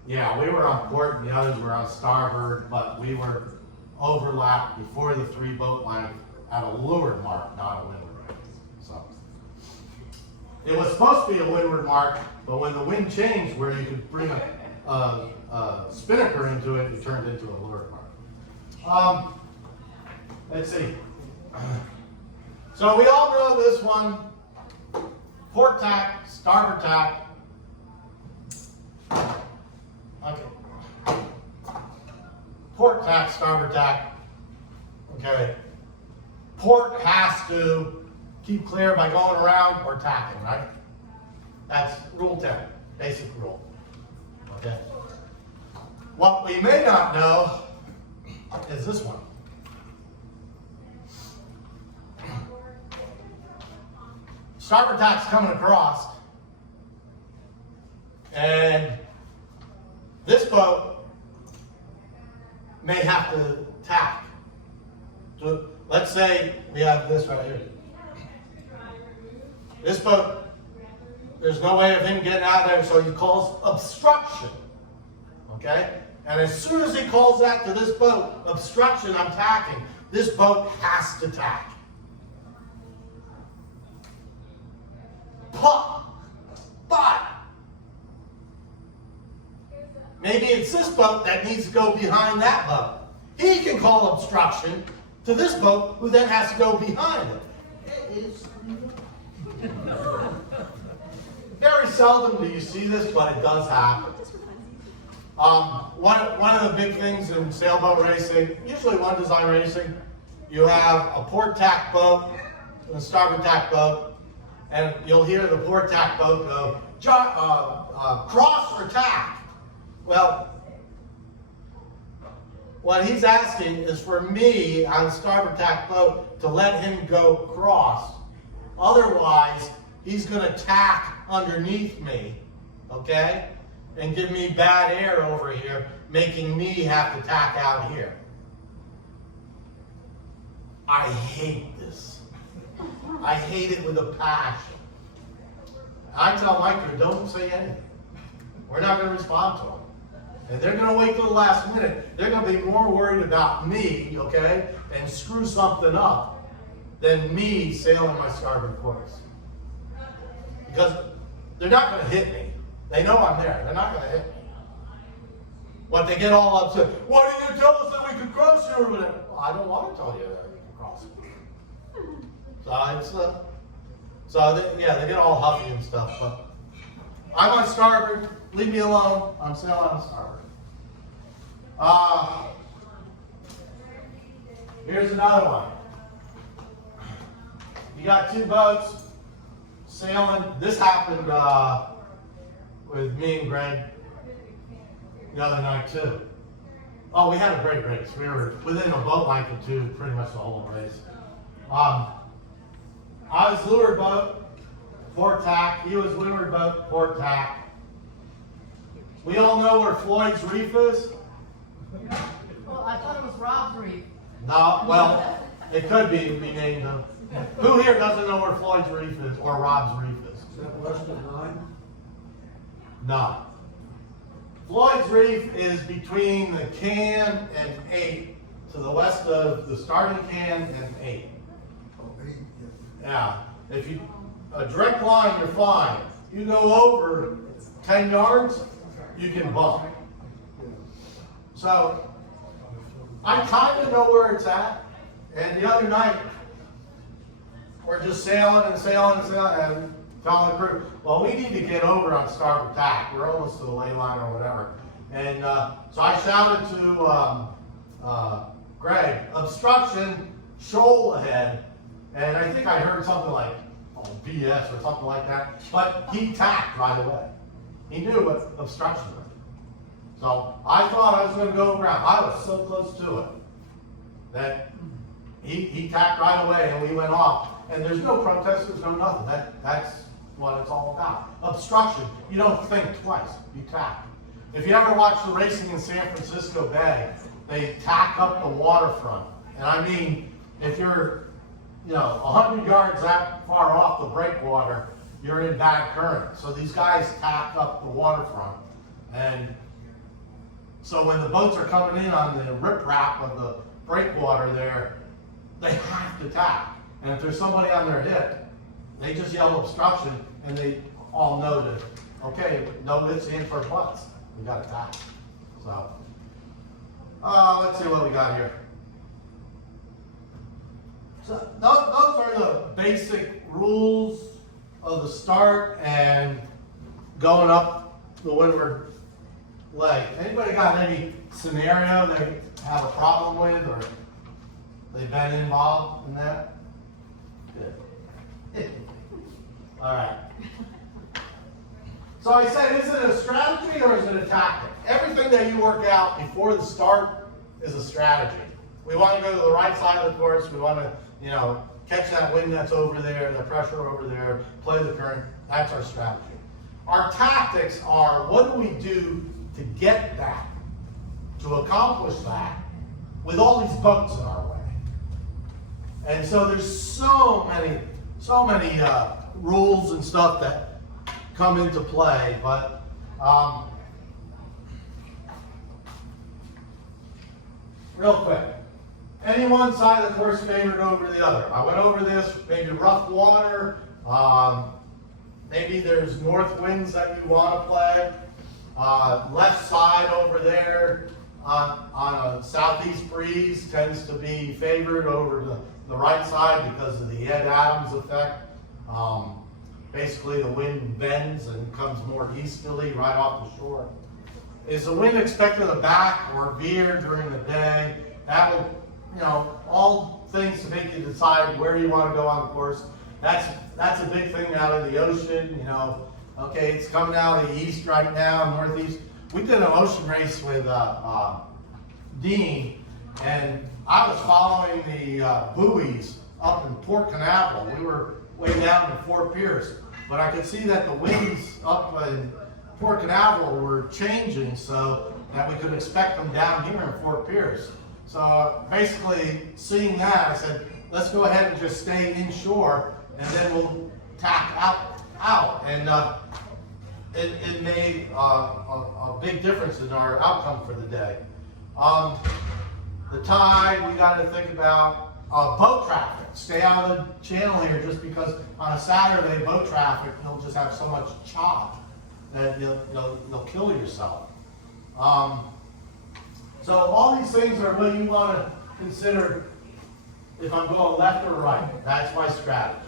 Yeah, we were on port and the others were on starboard, but we were overlapped before the 3 boat length at a leeward mark, not a windward mark. So it was supposed to be a windward mark, but when the wind changed where you could bring a spinnaker into it, it turned into a leeward mark. Let's see. So we all know this one. Port tack, starboard tack. Okay. Port tack, starboard tack. Okay. Port has to keep clear by going around or tacking, right? That's rule 10, basic rule. Okay. What we may not know is this one. Starboard tack's coming across, and this boat may have to tack. So let's say we have this right here. This boat, there's no way of him getting out of there, so he calls obstruction. Okay? And as soon as he calls that to this boat, obstruction, I'm tacking, this boat has to tack. But maybe it's this boat that needs to go behind that boat. He can call obstruction to this boat, who then has to go behind it. It is very seldom do you see this, but it does happen. One of the big things in sailboat racing, usually one design racing, you have a port tack boat and a starboard tack boat, and you'll hear the port tack boat go, cross or tack. Well, what he's asking is for me on the starboard tack boat to let him go cross. Otherwise, he's going to tack underneath me, okay? And give me bad air over here, making me have to tack out here. I hate this. I hate it with a passion. I tell my crew, don't say anything. We're not going to respond to them. And they're going to wait till the last minute. They're going to be more worried about me, okay, and screw something up than me sailing my starboard course. Because they're not going to hit me. They know I'm there. They're not going to hit me. But they get all upset. Why didn't you tell us that we could cross you or whatever? Well, I don't want to tell you that we can cross it. So they get all huffy and stuff. But I'm on starboard. Leave me alone. I'm sailing on starboard. Here's another one. You got two boats sailing. This happened with me and Greg the other night too. Oh, we had a great race. We were within a boat length or two pretty much the whole race. I was leeward boat, port tack. He was windward boat, port tack. We all know where Floyd's Reef is? Well, I thought it was Rob's Reef. No, well, it could be named. Who here doesn't know where Floyd's Reef is or Rob's Reef is? Is that west of 9? No. Floyd's Reef is between the can and 8, to the west of the starting can and 8. Yeah. If you a direct line, you're fine. You go over 10 yards, you can bump. So I kind of know where it's at. And the other night, we're just sailing and telling the crew, well, we need to get over on starboard tack. We're almost to the ley line or whatever. And so I shouted to Greg, obstruction, shoal ahead. And I think I heard something like, BS or something like that. But he tacked right away. He knew what obstruction was. So I thought I was going to go around. I was so close to it that he tacked right away and we went off. And there's no protest, there's no nothing. That's what it's all about. Obstruction. You don't think twice. You tack. If you ever watch the racing in San Francisco Bay, they tack up the waterfront. And I mean, if you're 100 yards that far off the breakwater, you're in bad current. So these guys tack up the waterfront. And so when the boats are coming in on the riprap of the breakwater there, they have to tack. And if there's somebody on their hip, they just yell obstruction and they all know that, okay, no ifs, ands, or buts. We got to tack. So, let's see what we got here. So those are the basic rules of the start and going up the windward leg. Anybody got any scenario they have a problem with or they've been involved in that? Good. All right. So I said, is it a strategy or is it a tactic? Everything that you work out before the start is a strategy. We want to go to the right side of the course. We want to, catch that wind that's over there, the pressure over there, play the current. That's our strategy. Our tactics are, what do we do to get that, to accomplish that, with all these boats in our way? And so there's so many rules and stuff that come into play, but real quick. Any one side of the course favored over the other. I went over this, maybe rough water, maybe there's north winds that you want to play. Left side over there on a southeast breeze tends to be favored over the right side because of the Ed Adams effect. Basically the wind bends and comes more easterly right off the shore. Is the wind expected to back or veer during the day? That will, all things to make you decide where you want to go on the course. That's a big thing out of the ocean, Okay, it's coming out of the east right now, northeast. We did an ocean race with Dean, and I was following the buoys up in Port Canaveral. We were way down to Fort Pierce, but I could see that the winds up in Port Canaveral were changing so that we could expect them down here in Fort Pierce. So basically, seeing that, I said, let's go ahead and just stay inshore, and then we'll tack out. And it made a big difference in our outcome for the day. The tide, we got to think about boat traffic. Stay out of the channel here just because on a Saturday, boat traffic, you'll just have so much chop that you'll kill yourself. So all these things are what you want to consider if I'm going left or right. That's my strategy.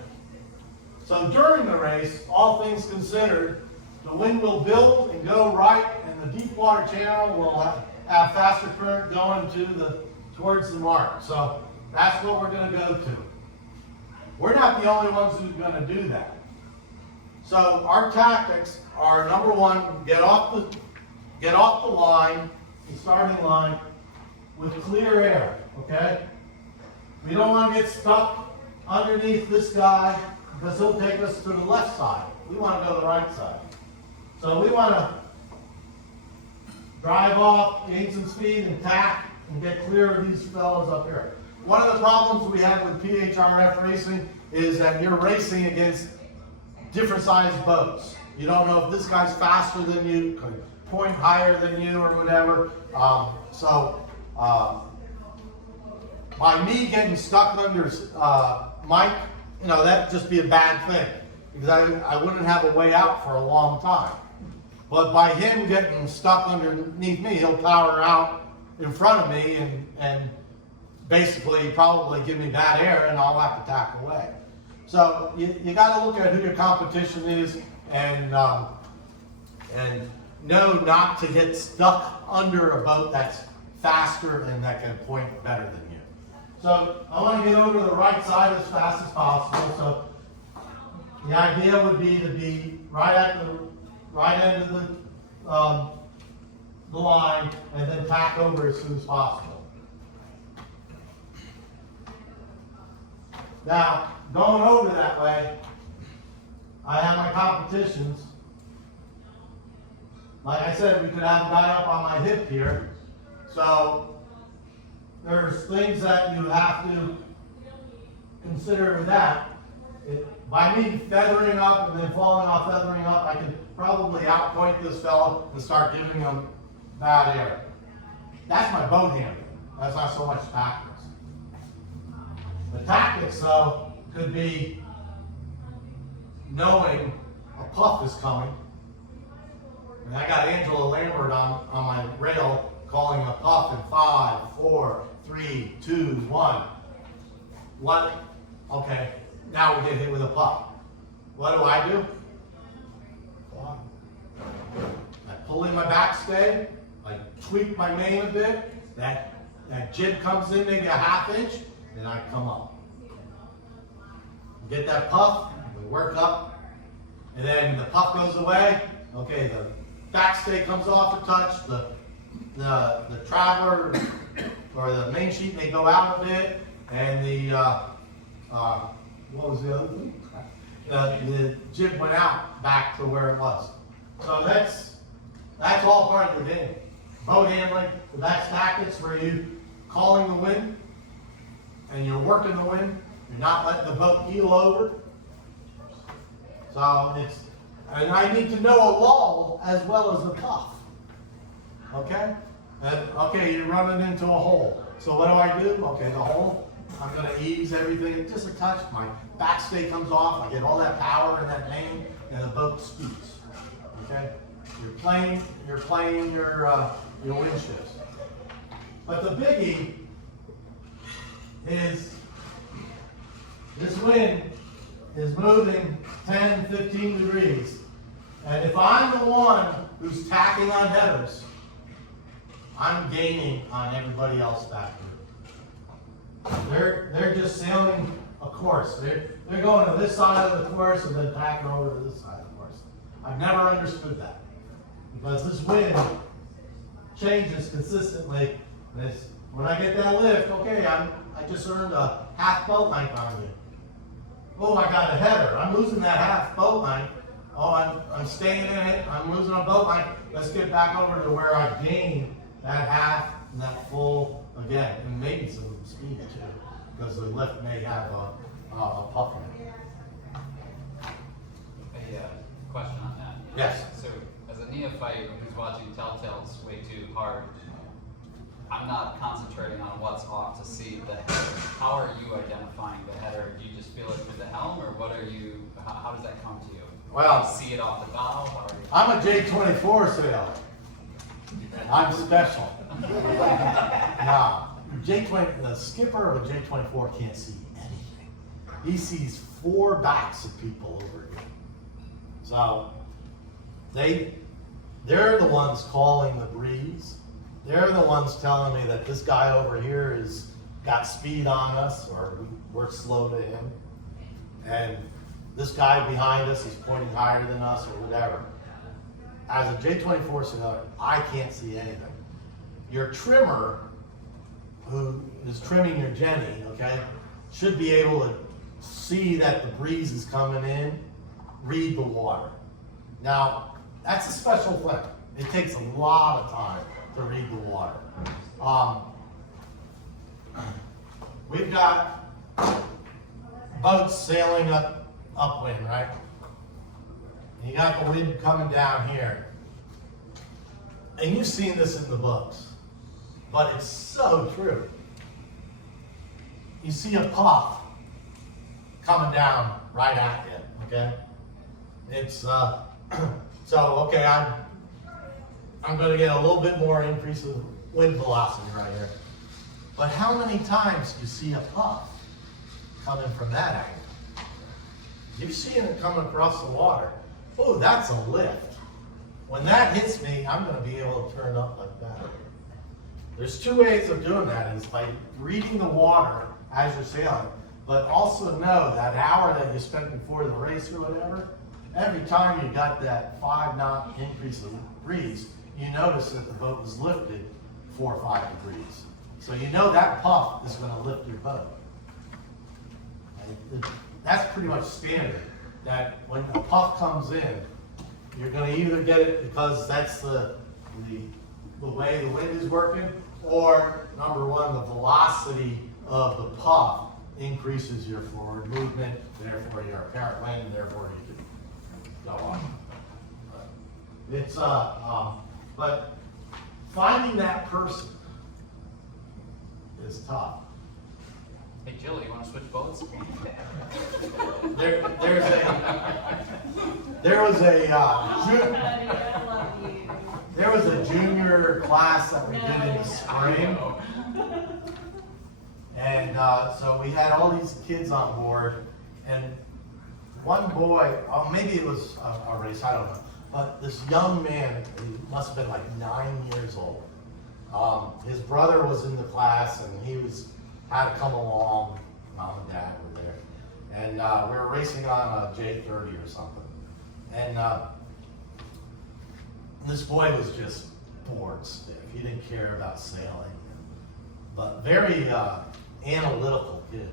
So during the race, all things considered, the wind will build and go right, and the deep water channel will have faster current going towards the mark. So that's what we're going to go to. We're not the only ones who's going to do that. So our tactics are, number one, get off the line, the starting line, with clear air, okay? We don't want to get stuck underneath this guy because he'll take us to the left side. We want to go to the right side. So we want to drive off, gain some speed, and tack, and get clear of these fellows up here. One of the problems we have with PHRF racing is that you're racing against different sized boats. You don't know if this guy's faster than you, could point higher than you, or whatever. By me getting stuck under Mike, that'd just be a bad thing because I wouldn't have a way out for a long time. But by him getting stuck underneath me, he'll power out in front of me and basically probably give me bad air, and I'll have to tack away. So you got to look at who your competition is and know not to get stuck under a boat that's faster and that can point better than you. So I want to get over to the right side as fast as possible. So the idea would be to be right at the right end of the line and then tack over as soon as possible. Now, going over that way, I have my competitions. Like I said, we could have a guy up on my hip here. So there's things that you have to consider with that. By me feathering up and then falling off feathering up, I can probably outpoint this fellow and start giving him bad air. That's my boat handling. That's not so much tactics. The tactics, though, could be knowing a puff is coming. And I got Angela Lambert on my rail calling a puff in 5, 4, 3, 2, 1. What? Okay, now we get hit with a puff. What do? I pull in my backstay, I tweak my main a bit, that jib comes in maybe a ½ inch, then I come up. Get that puff, we work up, and then the puff goes away. Okay, the backstay comes off a touch, the traveler or the main sheet may go out a bit, and the what was the other thing? The jib went out back to where it was. So that's all part of the game. Boat handling, that's tactics where you calling the wind and you're working the wind. You're not letting the boat heel over. So and I need to know a lull as well as the puff. Okay? Okay, you're running into a hole. So what do? Okay, the hole, I'm gonna ease everything just a touch. My backstay comes off, I get all that power in that main, and the boat speeds. Okay? You're playing your wind shifts. But the biggie is this wind is moving 10, 15 degrees. And if I'm the one who's tacking on headers, I'm gaining on everybody else back here. They're just sailing a course. They're going to this side of the course and then tacking over to this side of the course. I've never understood that. Because this wind changes consistently. And when I get that lift, okay, I just earned a half boat length on me. Oh, I got a header. I'm losing that half boat length. Oh, I'm staying in it. I'm losing a boat length. Let's get back over to where I gained that half and that full again. And maybe some speed too, because the lift may have a puff in it. A question on that. Yes. So, as a neophyte who's watching Telltale's way too hard, I'm not concentrating on what's off to see the header. How are you identifying the header? Do you just feel it through the helm, or what are you? How does that come to you? Well, Do you see it off the bow? How are you? I'm a J24 sailor. I'm special. Now, the skipper of a J24 can't see anything. He sees 4 backs of people over here. So they're the ones calling the breeze. They're the ones telling me that this guy over here is got speed on us, or we're slow to him. And this guy behind us is pointing higher than us, or whatever. As a J24 sailor, I can't see anything. Your trimmer, who is trimming your Jenny, okay, should be able to see that the breeze is coming in, read the water. Now, that's a special thing. It takes a lot of time to read the water. We've got boats sailing upwind, right? And you got the wind coming down here. And you've seen this in the books, but it's so true. You see a puff coming down right at you, okay? It's, so, okay, I'm gonna get a little bit more increase of wind velocity right here. But how many times do you see a puff coming from that angle? You've seen it coming across the water. Oh, that's a lift. When that hits me, I'm gonna be able to turn up like that. There's 2 ways of doing that, is by reading the water as you're sailing, but also know that hour that you spent before the race or whatever, every time you got that 5-knot increase of breeze, you notice that the boat was lifted 4 or 5 degrees. So you know that puff is gonna lift your boat. And that's pretty much standard, that when a puff comes in, you're gonna either get it because that's the way the wind is working, or number 1, the velocity of the puff increases your forward movement, therefore your apparent wind, therefore you can go on. It's but finding that person is tough. Hey Jill, you want to switch boats? There was a junior class that we did in the spring, and so we had all these kids on board, and one boy, maybe it was a race, I don't know, but this young man, he must have been like 9 years old. His brother was in the class, and he had to come along. Mom and Dad were there, and we were racing on a J30 or something, and this boy was just bored stiff. He didn't care about sailing, but very analytical kid.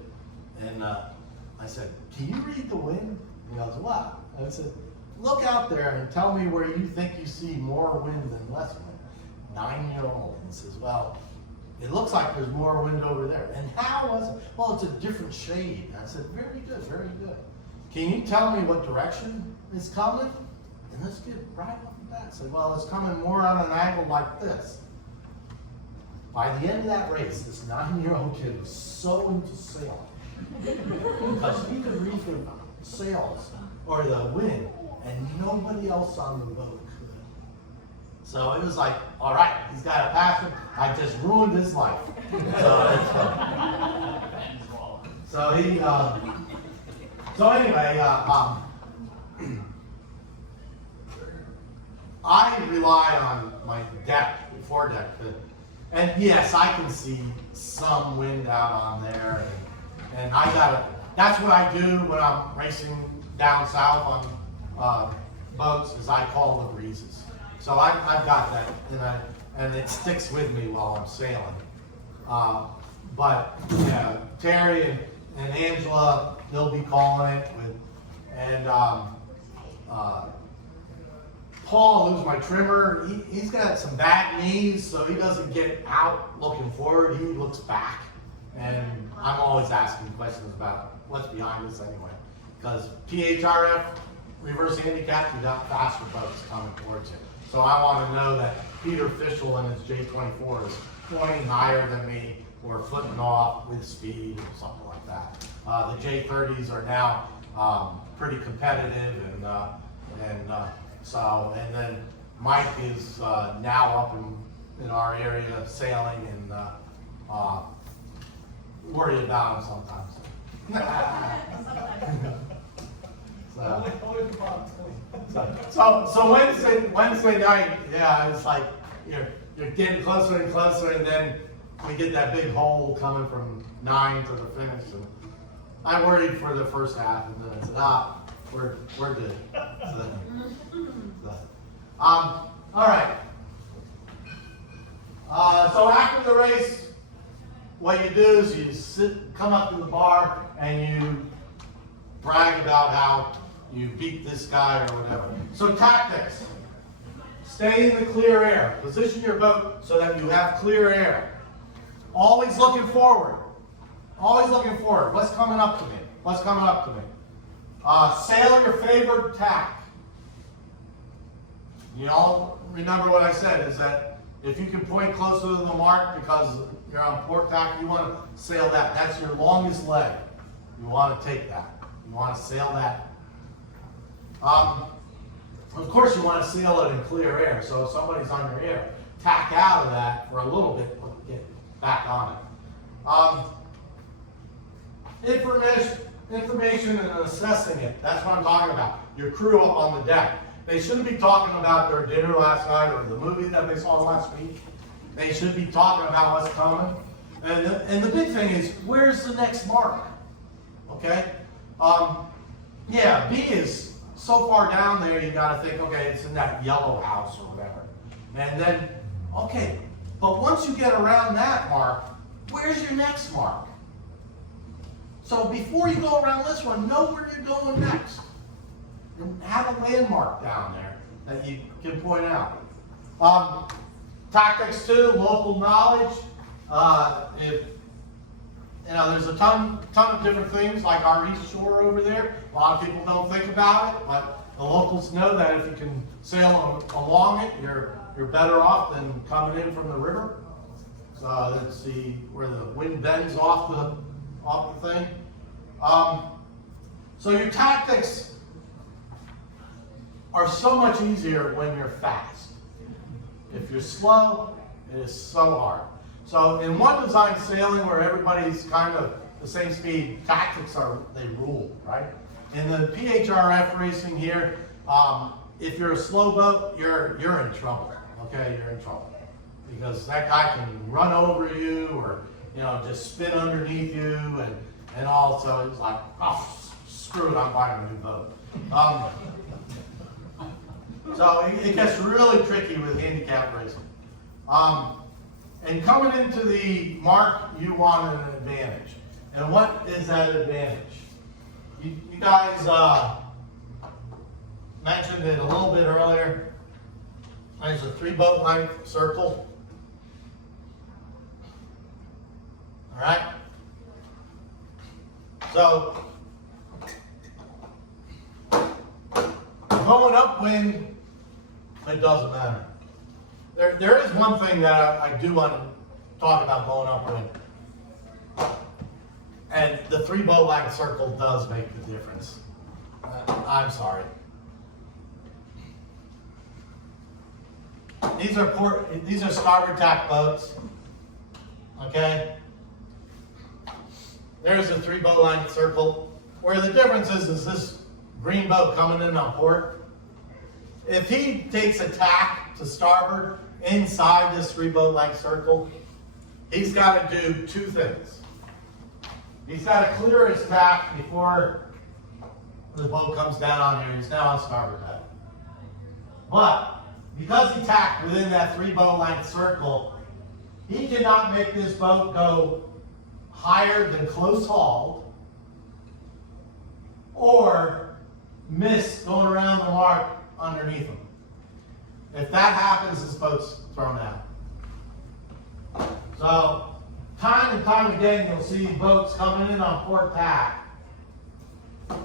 And I said, "Can you read the wind?" He goes, "What?" And I said, "Look out there and tell me where you think you see more wind than less wind." 9-year-old. And he says, "Well, it looks like there's more wind over there." "And how was it?" "Well, it's a different shade." And I said, "Very good, very good. Can you tell me what direction it's coming?" And let's get right off the bat. I said, "Well, it's coming more on an angle like this." By the end of that race, this 9-year-old kid was so into sailing because he could read the sails or the wind, and nobody else on the boat could. So it was like, all right, he's got a passion. I just ruined his life. So he. So anyway, I rely on my foredeck, and yes, I can see some wind out on there, and I gotta. That's what I do when I'm racing down south on boats, is I call the breezes. So I've got that, and it sticks with me while I'm sailing. But yeah, Terry and Angela, they'll be calling it and Paul, who's my trimmer, he's got some bad knees, so he doesn't get out looking forward, he looks back. And I'm always asking questions about what's behind us anyway. Because PHRF, reverse handicap, you got faster boats coming towards you. So I want to know that Peter Fischel in his J24 is pointing higher than me or flipping off with speed or something like that. The J30s are now pretty competitive, and then Mike is now up in our area sailing, and worry about him sometimes. So Wednesday night, yeah, it's like you're getting closer and closer, and then we get that big hole coming from 9 to the finish. And I worried for the first half, and then I said, we're good. All right. So after the race, what you do is you come up to the bar, and you brag about how you beat this guy or whatever. So tactics. Stay in the clear air. Position your boat so that you have clear air. Always looking forward. Always looking forward. What's coming up to me? What's coming up to me? Sail your favored tack. You all remember what I said, is that if you can point closer to the mark because you're on port tack, you want to sail that. That's your longest leg. You want to take that. You want to sail that. Of course, you want to sail it in clear air. So if somebody's on your air, tack out of that for a little bit, but get back on it. Information and assessing it. That's what I'm talking about. Your crew up on the deck. They shouldn't be talking about their dinner last night or the movie that they saw last week. They should be talking about what's coming. And the big thing is, where's the next mark? Okay? Yeah, B is so far down there, you got to think, okay, it's in that yellow house or whatever. And then, okay, but once you get around that mark, where's your next mark? So before you go around this one, know where you're going next. And have a landmark down there that you can point out. Tactics too, local knowledge. There's a ton of different things, like our East Shore over there. A lot of people don't think about it, but the locals know that if you can sail along it, you're better off than coming in from the river. So let's see where the wind bends off the thing. So your tactics are so much easier when you're fast. If you're slow, it is so hard. So in one design sailing where everybody's kind of the same speed, tactics they rule, right? In the PHRF racing here, if you're a slow boat, you're in trouble. Okay, you're in trouble because that guy can run over you or just spin underneath you and all. So it's like, oh, screw it, I'm buying a new boat. So it gets really tricky with handicap racing. And coming into the mark, you want an advantage. And what is that advantage? You guys mentioned it a little bit earlier. There's a 3 boat length circle. All right? So, going upwind, it doesn't matter. There is one thing that I do want to talk about going upwind. And the 3 boat length circle does make the difference. I'm sorry. These are starboard tack boats. Okay? There's a 3 boat length circle. Where the difference is this green boat coming in on port. If he takes a tack to starboard inside this 3 boat length circle, he's got to do 2 things. He's got to clear his tack before the boat comes down on here. He's now on starboard tack. But because he tacked within that 3 boat length circle, he cannot make this boat go higher than close hauled or miss going around the mark underneath him. If that happens, this boat's thrown out. So, time and time again, you'll see boats coming in on port tack.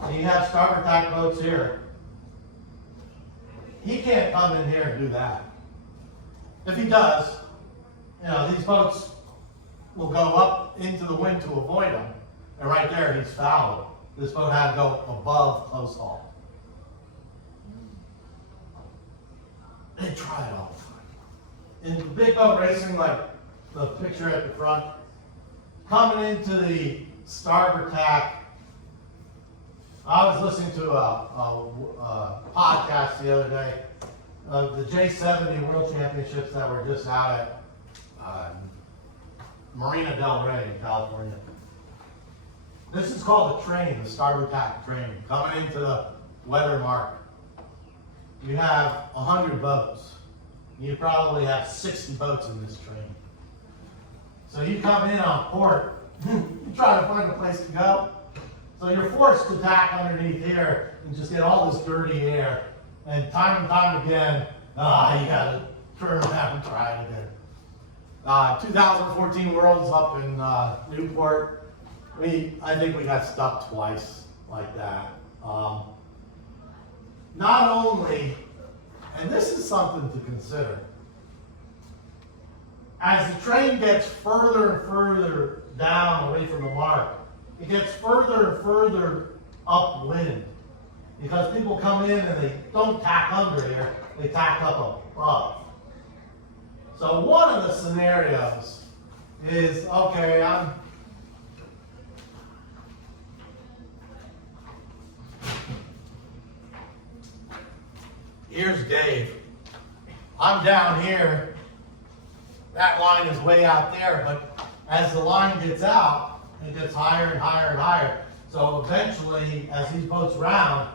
And you have starboard tack boats here. He can't come in here and do that. If he does, these boats will go up into the wind to avoid him. And right there, he's fouled. This boat had to go above close haul. They try it all the time. In big boat racing, like the picture at the front, coming into the starboard tack, I was listening to a podcast the other day of the J70 World Championships that were just out at Marina Del Rey in California. This is called a train, the starboard tack train, coming into the weather mark. You have 100 boats. You probably have 60 boats in this train. So you come in on port, you try to find a place to go. So you're forced to tack underneath here and just get all this dirty air. And time again, you gotta turn around and try it again. 2014 Worlds up in Newport. I think we got stuck twice like that. Not only, and this is something to consider, as the train gets further and further down away from the mark, it gets further and further upwind. Because people come in and they don't tack under here, they tack up above. So one of the scenarios is, okay, here's Dave. I'm down here. That line is way out there, but as the line gets out, it gets higher and higher and higher. So eventually, as these boats round,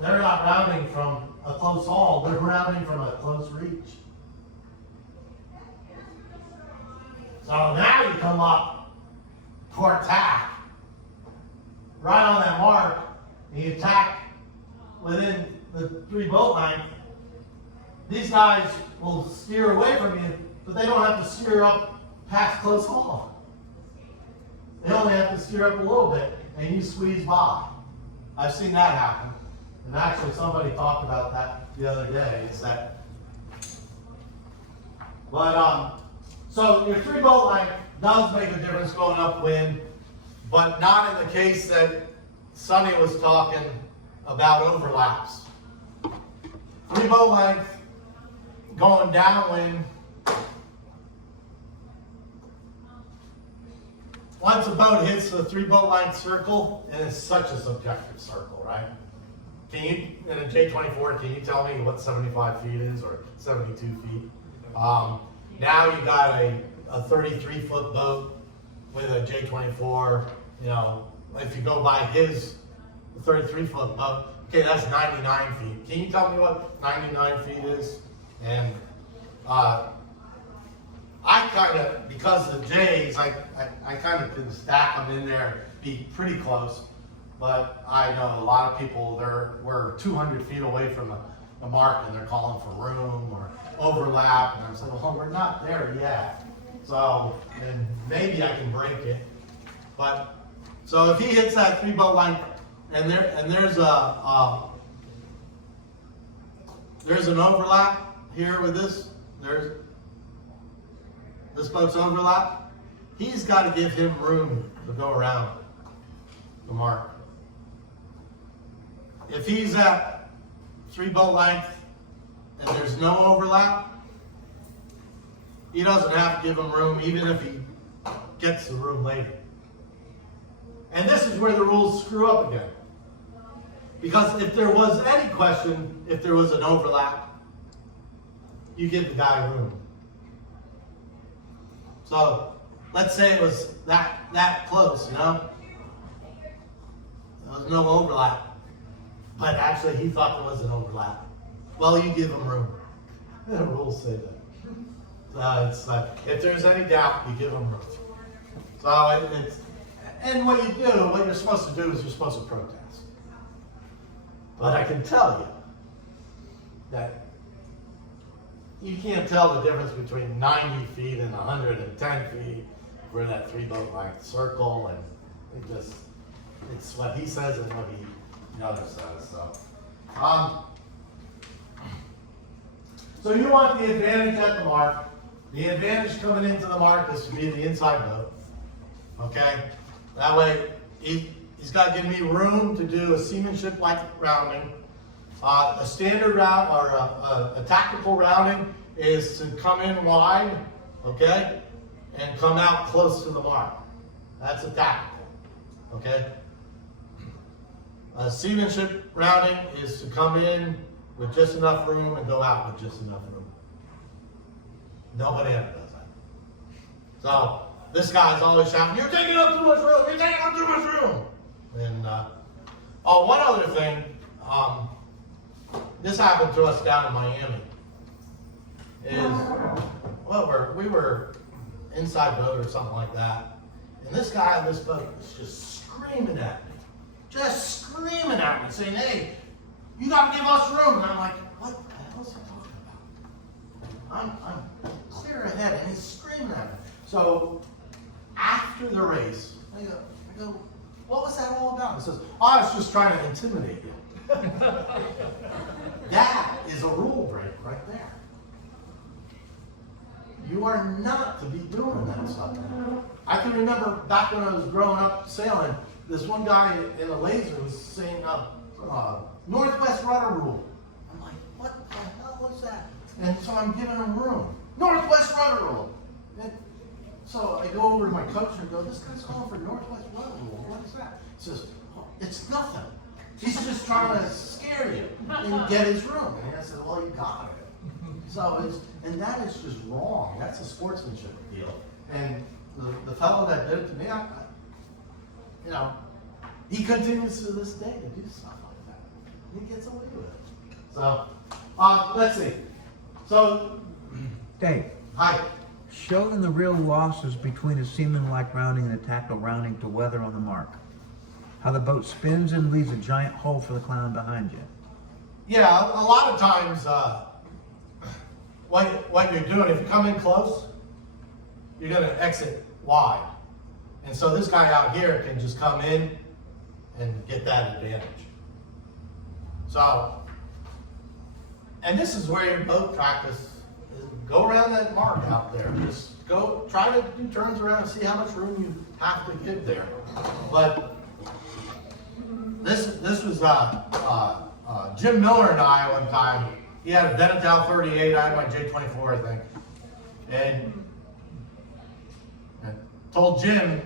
they're not rounding from a close haul, they're rounding from a close reach. So now you come up port tack, right on that mark, and you tack within the 3 boat length. These guys will steer away from you, but they don't have to steer up past close haul. They only have to steer up a little bit, and you squeeze by. I've seen that happen. And actually somebody talked about that the other day, so your 3 boat length does make a difference going upwind, but not in the case that Sonny was talking about overlaps. 3 boat length going downwind. Once a boat hits the 3 boat length circle, and it's such a subjective circle, right? Can you, in a J24, can you tell me what 75 feet is or 72 feet? Now you got a 33-foot boat with a J24, if you go by his 33-foot boat, okay, that's 99 feet. Can you tell me what 99 feet is? And I kind of, because of the J's, I kind of can stack them in there, be pretty close. But I know a lot of people, we're 200 feet away from the mark and they're calling for room or overlap. And I'm saying, well, we're not there yet. So, and maybe I can break it. But, so if he hits that 3 boat length and there's an overlap here with this, this boat's overlap, he's got to give him room to go around the mark. If he's at 3 boat length and there's no overlap, he doesn't have to give him room even if he gets the room later. And this is where the rules screw up again. Because if there was any question, if there was an overlap, you give the guy room. So let's say it was that close, you know? There was no overlap. But actually he thought there was an overlap. Well, you give him room. The rules say that. It's like, if there's any doubt, you give them room. So it's, and what you do, what you're supposed to do is you're supposed to protest. But I can tell you that you can't tell the difference between 90 feet and 110 feet for that 3 boat length circle, and it just, it's what he says and what the other says. So you want the advantage at the mark. The advantage coming into the mark is to be the inside boat. Okay? That way, he's got to give me room to do a seamanship-like rounding. A standard route, or a tactical rounding, is to come in wide, okay, and come out close to the mark. That's a tactical, okay? A seamanship rounding is to come in with just enough room and go out with just enough room. Nobody ever does that. So this guy's always shouting, "You're taking up too much room! You're taking up too much room!" And oh, one other thing. This happened to us down in Miami. Well, we were inside boat or something like that, and this guy on this boat was just screaming at me, saying, "Hey, you gotta give us room!" And I'm like, "What the hell is he talking about? I'm clear ahead," and he's screaming at me. So after the race, I go, "What was that all about?" He says, "Oh, I was just trying to intimidate you." That is a rule break right there. You are not to be doing that stuff. I can remember back when I was growing up sailing, this one guy in a laser was saying, Northwest rudder rule. I'm like, what the hell is that? And so I'm giving him room. Northwest rudder rule. And so I go over to my coach and go, "This guy's calling for Northwest rudder rule. What is that?" He says, "Oh, it's nothing. He's just trying to scare you and get his room." And I said, "Well, you got it." So and that is just wrong. That's a sportsmanship deal. And the fellow that did it to me, he continues to this day to do stuff like that. He gets away with it. So, let's see. So, Dave, hi. show them the real losses between a seaman-like rounding and a tactical rounding to weather on the mark. How the boat spins and leaves a giant hole for the clown behind you. Yeah, a lot of times, what you're doing, if you come in close, you're going to exit wide. And so this guy out here can just come in and get that advantage. So, and this is where your boat practice is. Go around that mark out there. Just go, try to do turns around and see how much room you have to give there. But this was Jim Miller and I one time. He had a Benetel 38. I had my J24, I think. And I told Jim,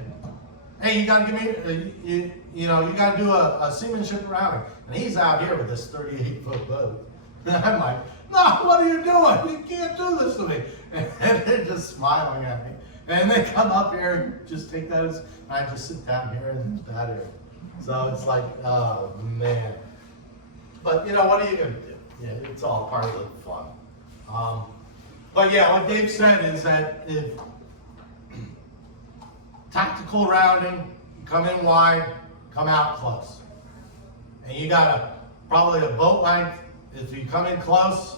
"Hey, you gotta give me, you gotta do a seamanship rounding." And he's out here with this 38-foot boat. And I'm like, "No, what are you doing? You can't do this to me." And they're just smiling at me. And they come up here and just take that as, I just sit down here and there's that here. So it's like, oh man. But what are you gonna do? Yeah, it's all part of the fun. But yeah, what Dave said is that if tactical rounding, come in wide, come out close. And you got probably a boat length. If you come in close,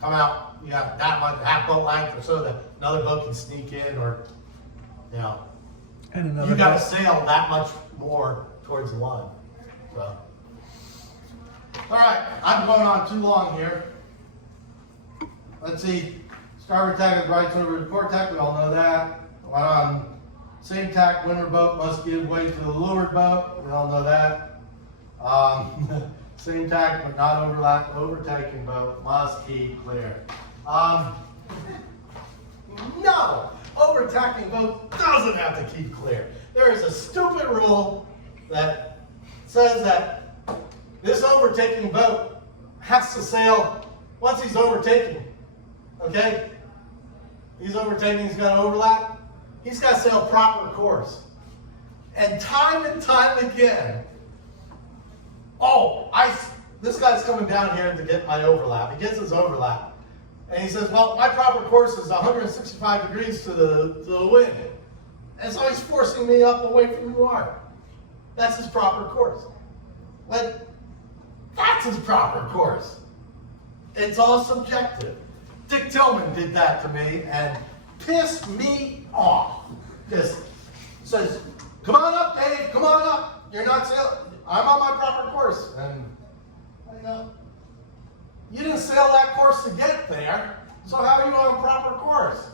come out, you got that much, half boat length or so that another boat can sneak in, or, And another you got to boat- sail that much more towards the line. So. All right, I'm going on too long here. Let's see. Starboard tack is right over the port tack, we all know that. Same tack, windward boat must give way to the leeward boat, we all know that. Same tack but not overlap, overtaking boat must keep clear. No, overtaking boat doesn't have to keep clear. There is a stupid rule that says that this overtaking boat has to sail once he's overtaking, okay? He's overtaking, he's got to overlap. He's got to sail proper course. And time again, this guy's coming down here to get my overlap. He gets his overlap. And he says, well, my proper course is 165 degrees to the wind. And so he's forcing me up away from the mark. That's his proper course. That's his proper course. It's all subjective. Dick Tillman did that to me and pissed me off. Just says, come on up, Dave, come on up. You're not sailing. I'm on my proper course. And I go, you didn't sail that course to get there, so how are you on proper course?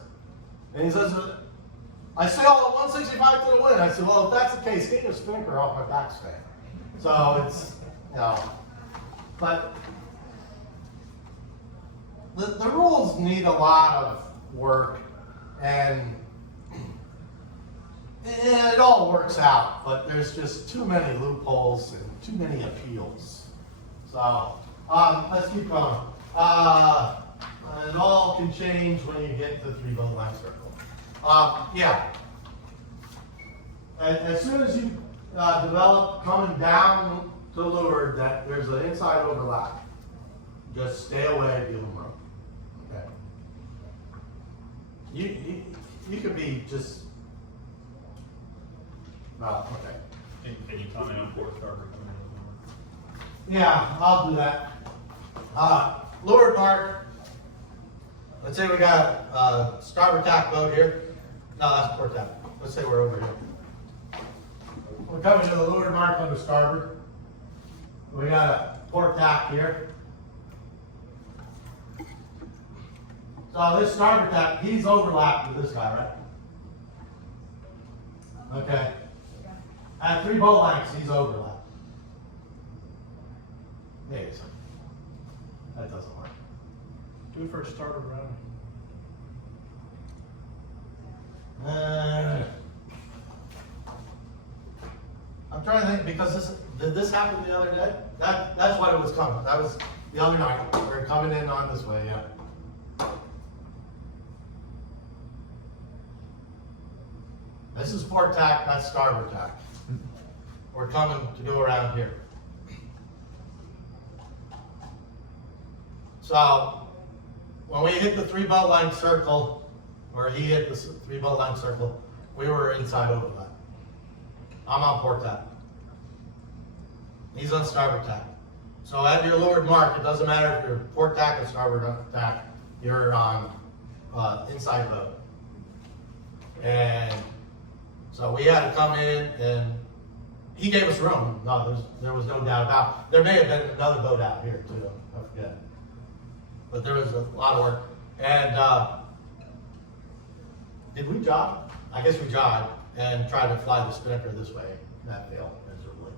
And he says, I sail at 165 to the wind. I said, well, if that's the case, get your spinnaker off my backstay. So it's, but the rules need a lot of work, and it all works out, but there's just too many loopholes and too many appeals. So, let's keep going. It all can change when you get to the 3 boat line circle. Yeah. As soon as you develop coming down to leeward that there's an inside overlap, just stay away, give them room. Okay. You could be just. Well, okay. Can you comment on port starboard? Yeah, I'll do that. Leeward mark. Let's say we got a starboard tack boat here. No, that's port tack. Let's say we're over here. We're coming to the leeward mark on the starboard. We got a port tack here. So this starboard tack, he's overlapped with this guy, right? Okay. At 3 boat lengths, he's overlapped. Maybe so. That doesn't work. Do it for a starboard run. I'm trying to think because did this happen the other day? That's what it was coming. That was the other night. We're coming in on this way, yeah. This is port tack, that's starboard tack. We're coming to go around here. So, when we hit the 3 boat line circle, or he hit the 3 boat line circle, we were inside overlap. I'm on port tack. He's on starboard tack. So at your leeward mark, it doesn't matter if you're port tack or starboard tack, you're on inside boat. And so we had to come in, and he gave us room. No, there was no doubt about it. There may have been another boat out here too, I forget. But there was a lot of work. And did we jog? I guess we jogged and tried to fly the spinnaker this way. That failed miserably.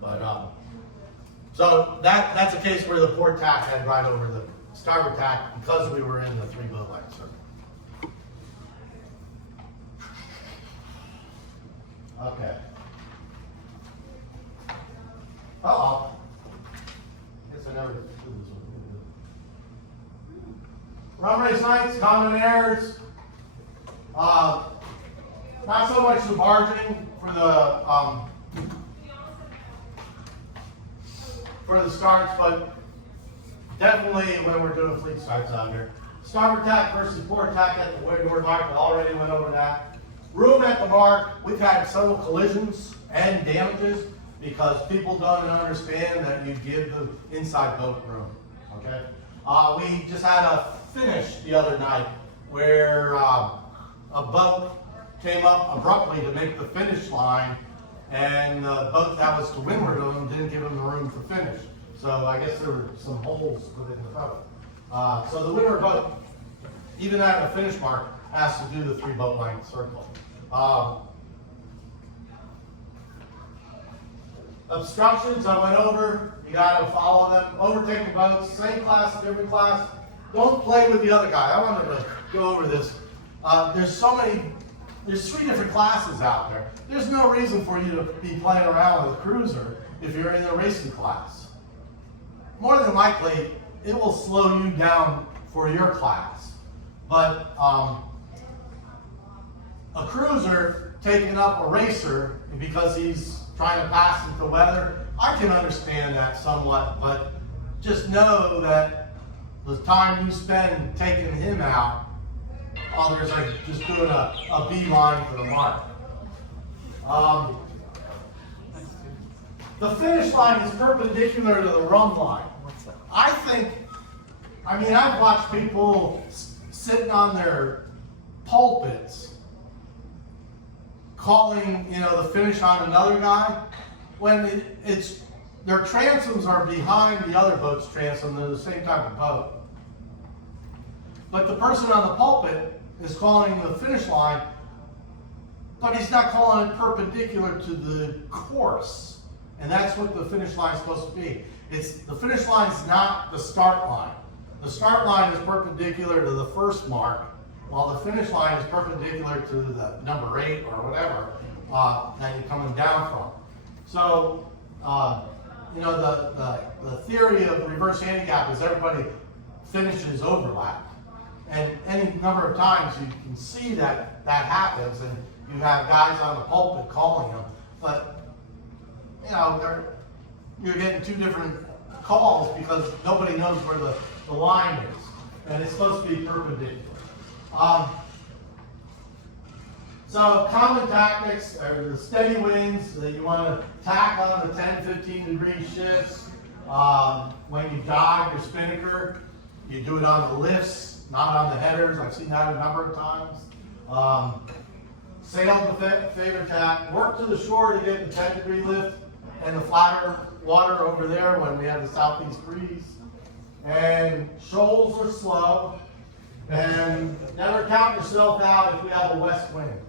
But so that's a case where the port tack had right over the starboard tack because we were in the 3 boat line circle. Okay. Uh-oh. Guess I never did this one. Run race nights, common errors. Not so much the barging for the starts, but definitely when we're doing fleet starts out here. Starboard tack versus port tack at the windward mark, I already went over that. Room at the mark, we've had several collisions and damages because people don't understand that you give the inside boat room, okay? We just had a finish the other night where a boat came up abruptly to make the finish line, and the boat that was to windward of them didn't give them the room for finish. So I guess there were some holes within the boat. So the windward boat, even at the finish mark, has to do the 3 boat length circle. Obstructions, I went over, you gotta follow them. Overtaking boats, same class, different class. Don't play with the other guy. I wanted to go over this. There's 3 different classes out there. There's no reason for you to be playing around with a cruiser if you're in the racing class. More than likely, it will slow you down for your class. But a cruiser taking up a racer because he's trying to pass with the weather, I can understand that somewhat, but just know that the time you spend taking him out, others are just doing a beeline for the mark. The finish line is perpendicular to the run line. I've watched people sitting on their pulpits calling, the finish on another guy, when their transoms are behind the other boat's transom. They're the same type of boat. But the person on the pulpit is calling the finish line, but he's not calling it perpendicular to the course. And that's what the finish line is supposed to be. The finish line is not the start line. The start line is perpendicular to the first mark, while the finish line is perpendicular to the number 8 or whatever that you're coming down from. So, the theory of reverse handicap is everybody finishes overlapped. And any number of times you can see that happens, and you have guys on the pulpit calling them. But, you're getting 2 different calls because nobody knows where the line is. And it's supposed to be perpendicular. So common tactics are the steady winds that you want to tack on the 10, 15 degree shifts. When you dive your spinnaker, you do it on the lifts, not on the headers. I've seen that a number of times. Sail the favorite tack, work to the shore to get the 10 degree lift and the flatter water over there when we have the southeast breeze. And shoals are slow. And never count yourself out if we have a west wind,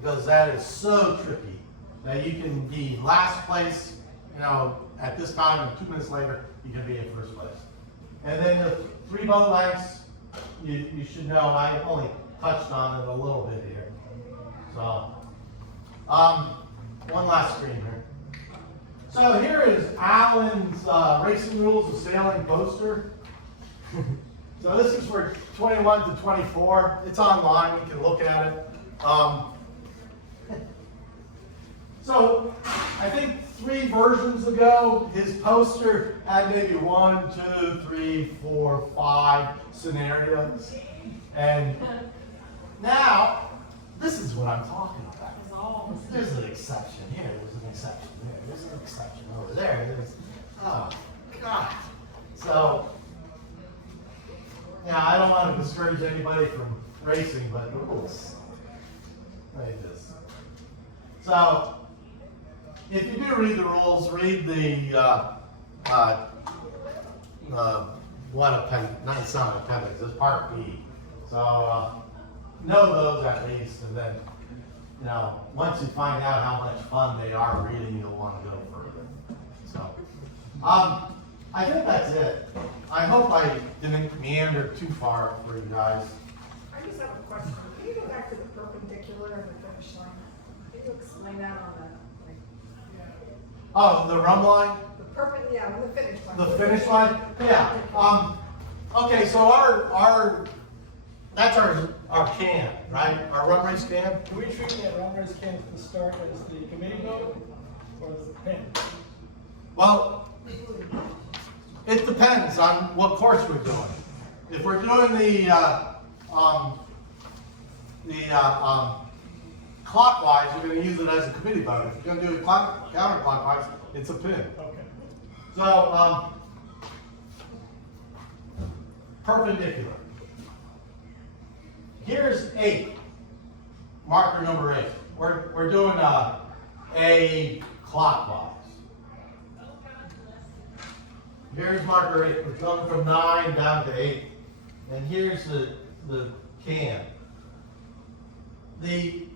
because that is so tricky that you can be last place, at this time, and 2 minutes later, you can be in first place. And then the 3 boat lengths, you should know, I only touched on it a little bit here. So, one last screen here. So here is Alan's Racing Rules of Sailing poster. So this is for 21 to 24. It's online, you can look at it. So I think 3 versions ago, his poster had maybe 1, 2, 3, 4, 5 scenarios. And now, this is what I'm talking about. There's an exception here, there's an exception there, there's an exception over there. Oh, God. So, I don't want to discourage anybody from racing, but the rules like this. So, if you do read the rules, read the it's not an appendix, it's part B. So, know those at least, and then, once you find out how much fun they are reading, you'll want to go further. So, I think that's it. I hope I didn't meander too far for you guys. I just have a question. Can you go back to the perpendicular and the finish line? Can you explain that on the, Oh, the rum line? when the finish line. The finish line? Yeah. Okay, so that's our can, right? Our rum race can. Do we treat that run race can at the start as the committee vote or the pin? Well, it depends on what course we're doing. If we're doing the clockwise, you're going to use it as a committee vote. If you're going to do it counterclockwise, it's a pin. Okay. So, perpendicular. Here's 8, marker number 8. We're doing a clockwise. Here's marker 8. We're going from 9 down to 8. And here's the the can. The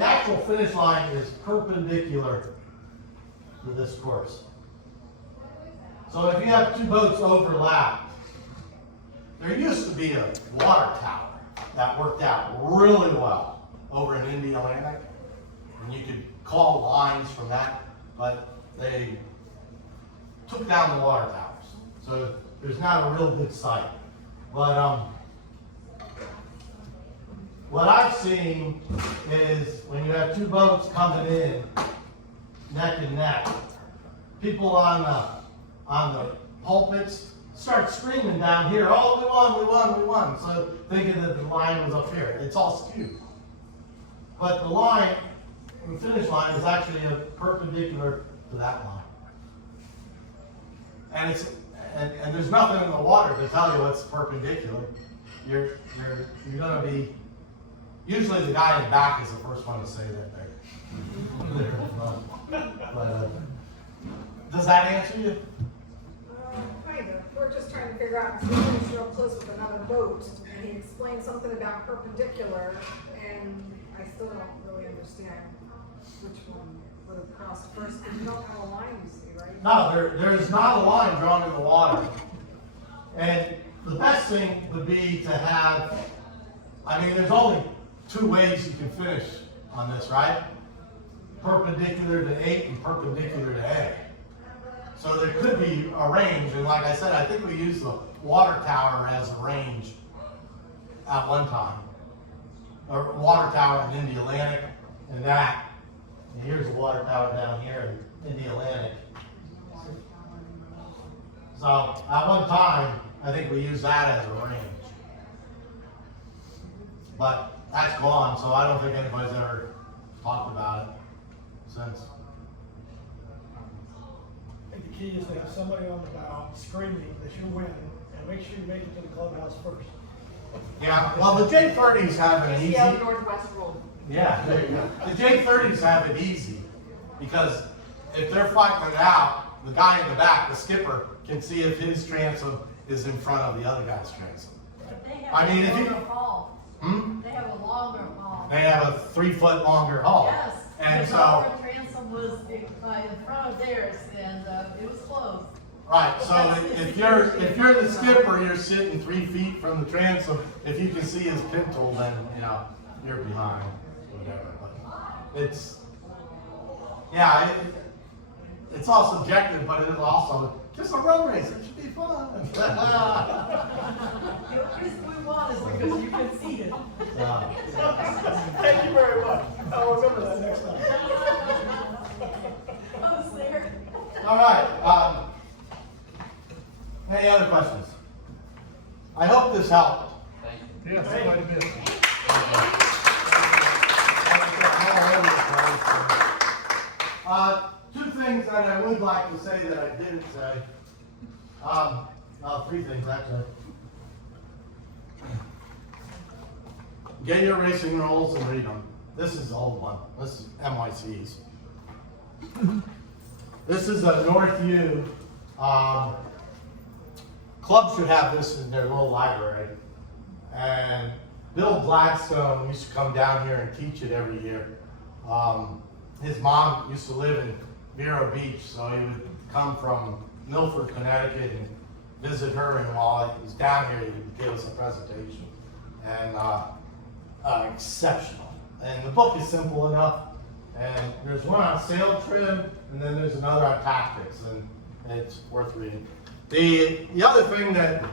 actual finish line is perpendicular to this course. So if you have two boats overlapped, there used to be a water tower that worked out really well over in Indiana, and you could call lines from that, but they took down the water towers. So there's not a real good site. But what I've seen is when you have two boats coming in neck and neck, people on the pulpits start screaming down here, oh, we won, we won, we won. So thinking that the line was up here. It's all skewed. But the line, the finish line, is actually perpendicular to that line. And there's nothing in the water to tell you what's perpendicular. You're gonna be, usually the guy in the back is the first one to say that there. Does that answer you? Kind of. We're just trying to figure out, because we went real close with another boat, and he explained something about perpendicular, and I still don't really understand which one would have crossed first, because you don't have a line, you see, right? No, there is not a line drawn in the water. And the best thing would be to have, I mean, there's only two ways you can finish on this, right? Perpendicular to 8 and perpendicular to A. So there could be a range, and like I said, I think we used the water tower as a range at one time. Or water tower in the Atlantic, and that. And here's the water tower down here in the Atlantic. So at one time, I think we used that as a range. But that's gone, so I don't think anybody's ever talked about it since. I think the key is to have somebody on the bow screaming that you win, and make sure you make it to the clubhouse first. Yeah, well, the J30s have it easy. Yeah, Northwest Road. Yeah, there you go. The J30s have it easy because if they're fighting it out, the guy in the back, the skipper, can see if his transom is in front of the other guy's transom. But they have I mean, a if you- longer haul. Hmm? They have a longer haul. They have a 3-foot longer hull. Yes, And the so, lower transom was in front of theirs, and it was closed. right, so if you're the skipper, you're sitting 3 feet from the transom. If you can see his pintle, then, you know, you're behind, whatever. But it's, yeah, it's all subjective, but it is also just a road race. It should be fun. The reason we won is because you can see it. Thank you very much. I'll remember that next time. I was there. All right. Any other questions? I hope this helped. Thank you. Yes, quite a bit. Two things that I would like to say that I didn't say. Three things actually. Get your racing rules and read them. This is the old one. This is MYC's. This is a North U. Clubs should have this in their little library. And Bill Gladstone used to come down here and teach it every year. His mom used to live in Vero Beach, so he would come from Milford, Connecticut, and visit her. And while he was down here, he would give us a presentation. And exceptional. And the book is simple enough. And there's one on sail trim, and then there's another on tactics, and it's worth reading. The other thing that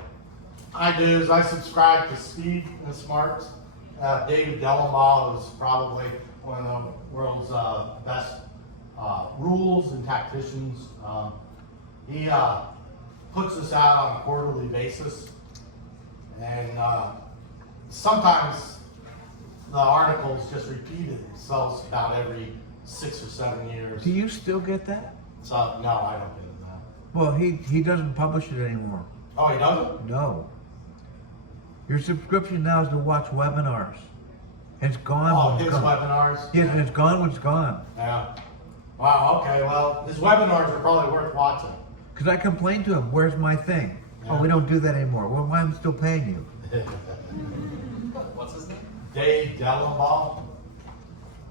I do is I subscribe to Speed and Smarts. David Dellenbaugh is probably one of the world's best rules and tacticians. He puts this out on a quarterly basis, and sometimes the articles just repeat themselves about every 6 or 7 years. Do you still get that? So no, I don't get that. Well, he doesn't publish it anymore. Oh, he doesn't? No. Your subscription now is to watch webinars. It's gone. Oh, when his it's gone. webinars? Yes, and it's gone when it's gone. Yeah. Wow, okay, well, his webinars are probably worth watching. Because I complained to him, where's my thing? Oh, we don't do that anymore. Well, why am I still paying you? What's his name? Dave Dellenbaugh.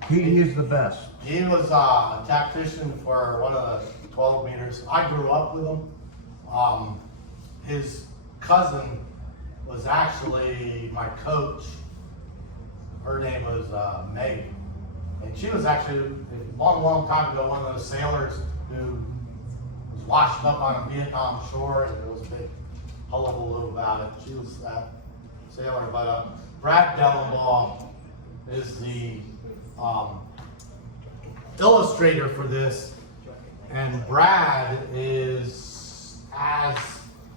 He is the best. He was a tactician for one of the 12 meters. I grew up with him. His cousin was actually my coach. Her name was Meg. And she was actually, a long, long time ago, one of those sailors who was washed up on a Vietnam shore, and there was a big hullabaloo about it. She was that sailor. But Brad Dellenbaugh is the illustrator for this, and Brad is as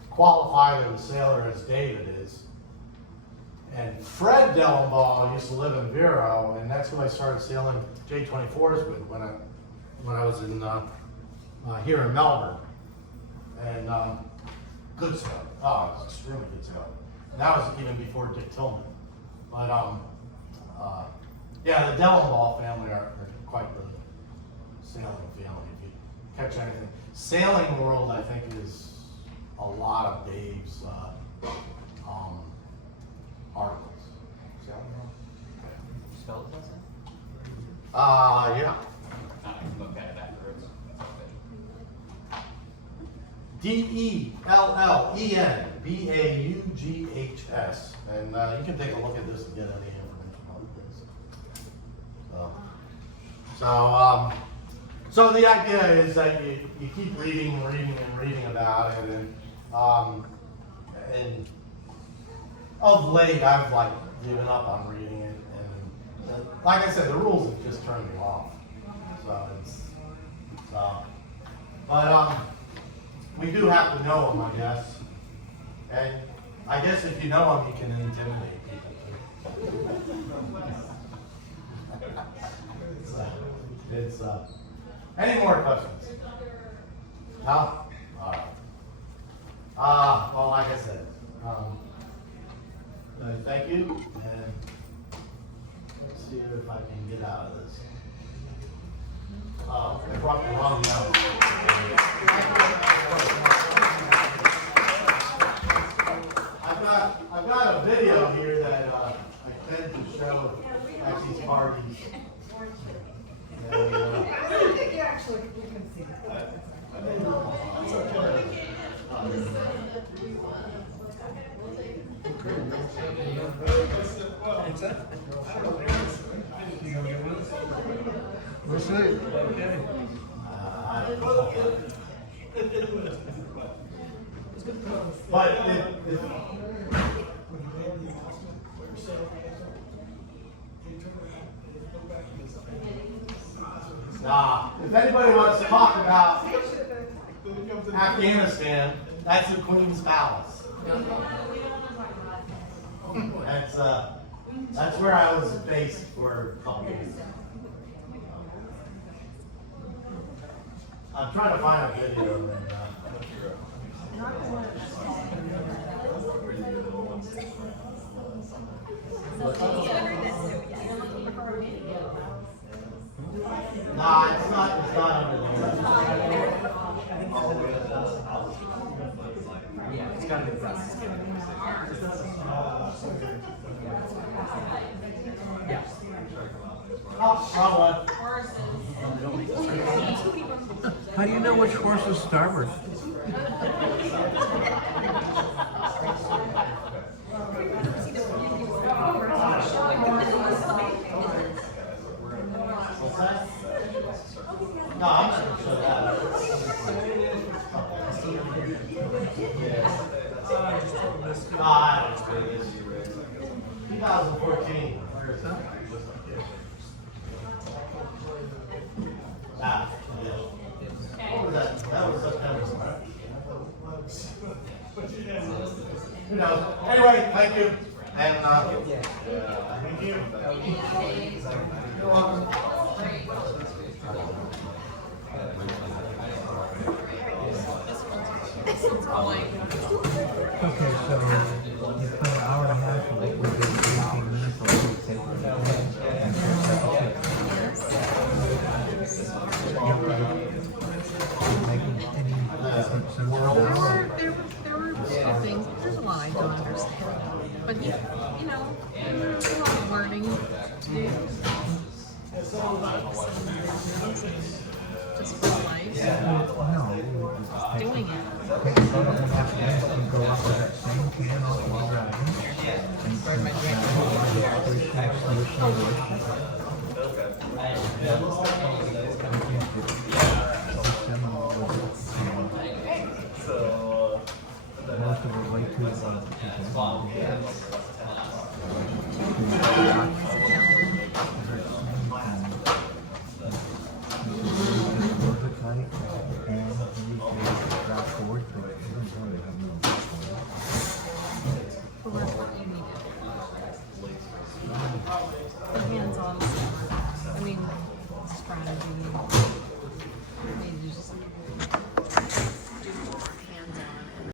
qualified of a sailor as David is. And Fred Dellenbaugh used to live in Vero, and that's who I started sailing J24s with when I was in here in Melbourne. And good sailor. Oh, it was extremely good sailor. And that was even before Dick Tillman. But yeah, the Dellenbaugh family are quite the sailing family. If you catch anything, Sailing World, I think, is a lot of Dave's articles. Sailing World? Spell it, does it? Yeah. I can look at it afterwards. Dellenbaughs, and you can take a look at this and get any information on this. So the idea is that you keep reading about it, and of late I've like given up on reading it, and like I said, the rules have just turned me off. But we do have to know them, I guess. And I guess if you know them, you can intimidate people too. Any more questions? No? All right. Well, like I said, thank you, and let's see if I can get out of this. I brought the wrong note. I've got a video here that I tend to show at these parties. I don't think you actually, you can see that. We'll see. Okay. But if anybody wants to talk about Afghanistan, that's the Queen's Palace. That's where I was based for a couple years. I'm trying to find a video. Nah, it's not under there. Yeah, it's gotta be press. Yeah. Oh, wrong one. How do you know which horse is starboard? What's that? No, I'm not gonna show that. Ah, 2014. Where is that? Ah, yeah. What was that? That was September. Who knows? Anyway, thank you. And, thank you. You're welcome. Okay, so you spend an hour and a half with it, we did 15 minutes, or we take it down. Making any difference in the hour? There were I don't understand. But he, you know, there's a lot of wording to do. Just for life, No, doing it. take the photo and have to go up with that same can off while driving. And most of it way too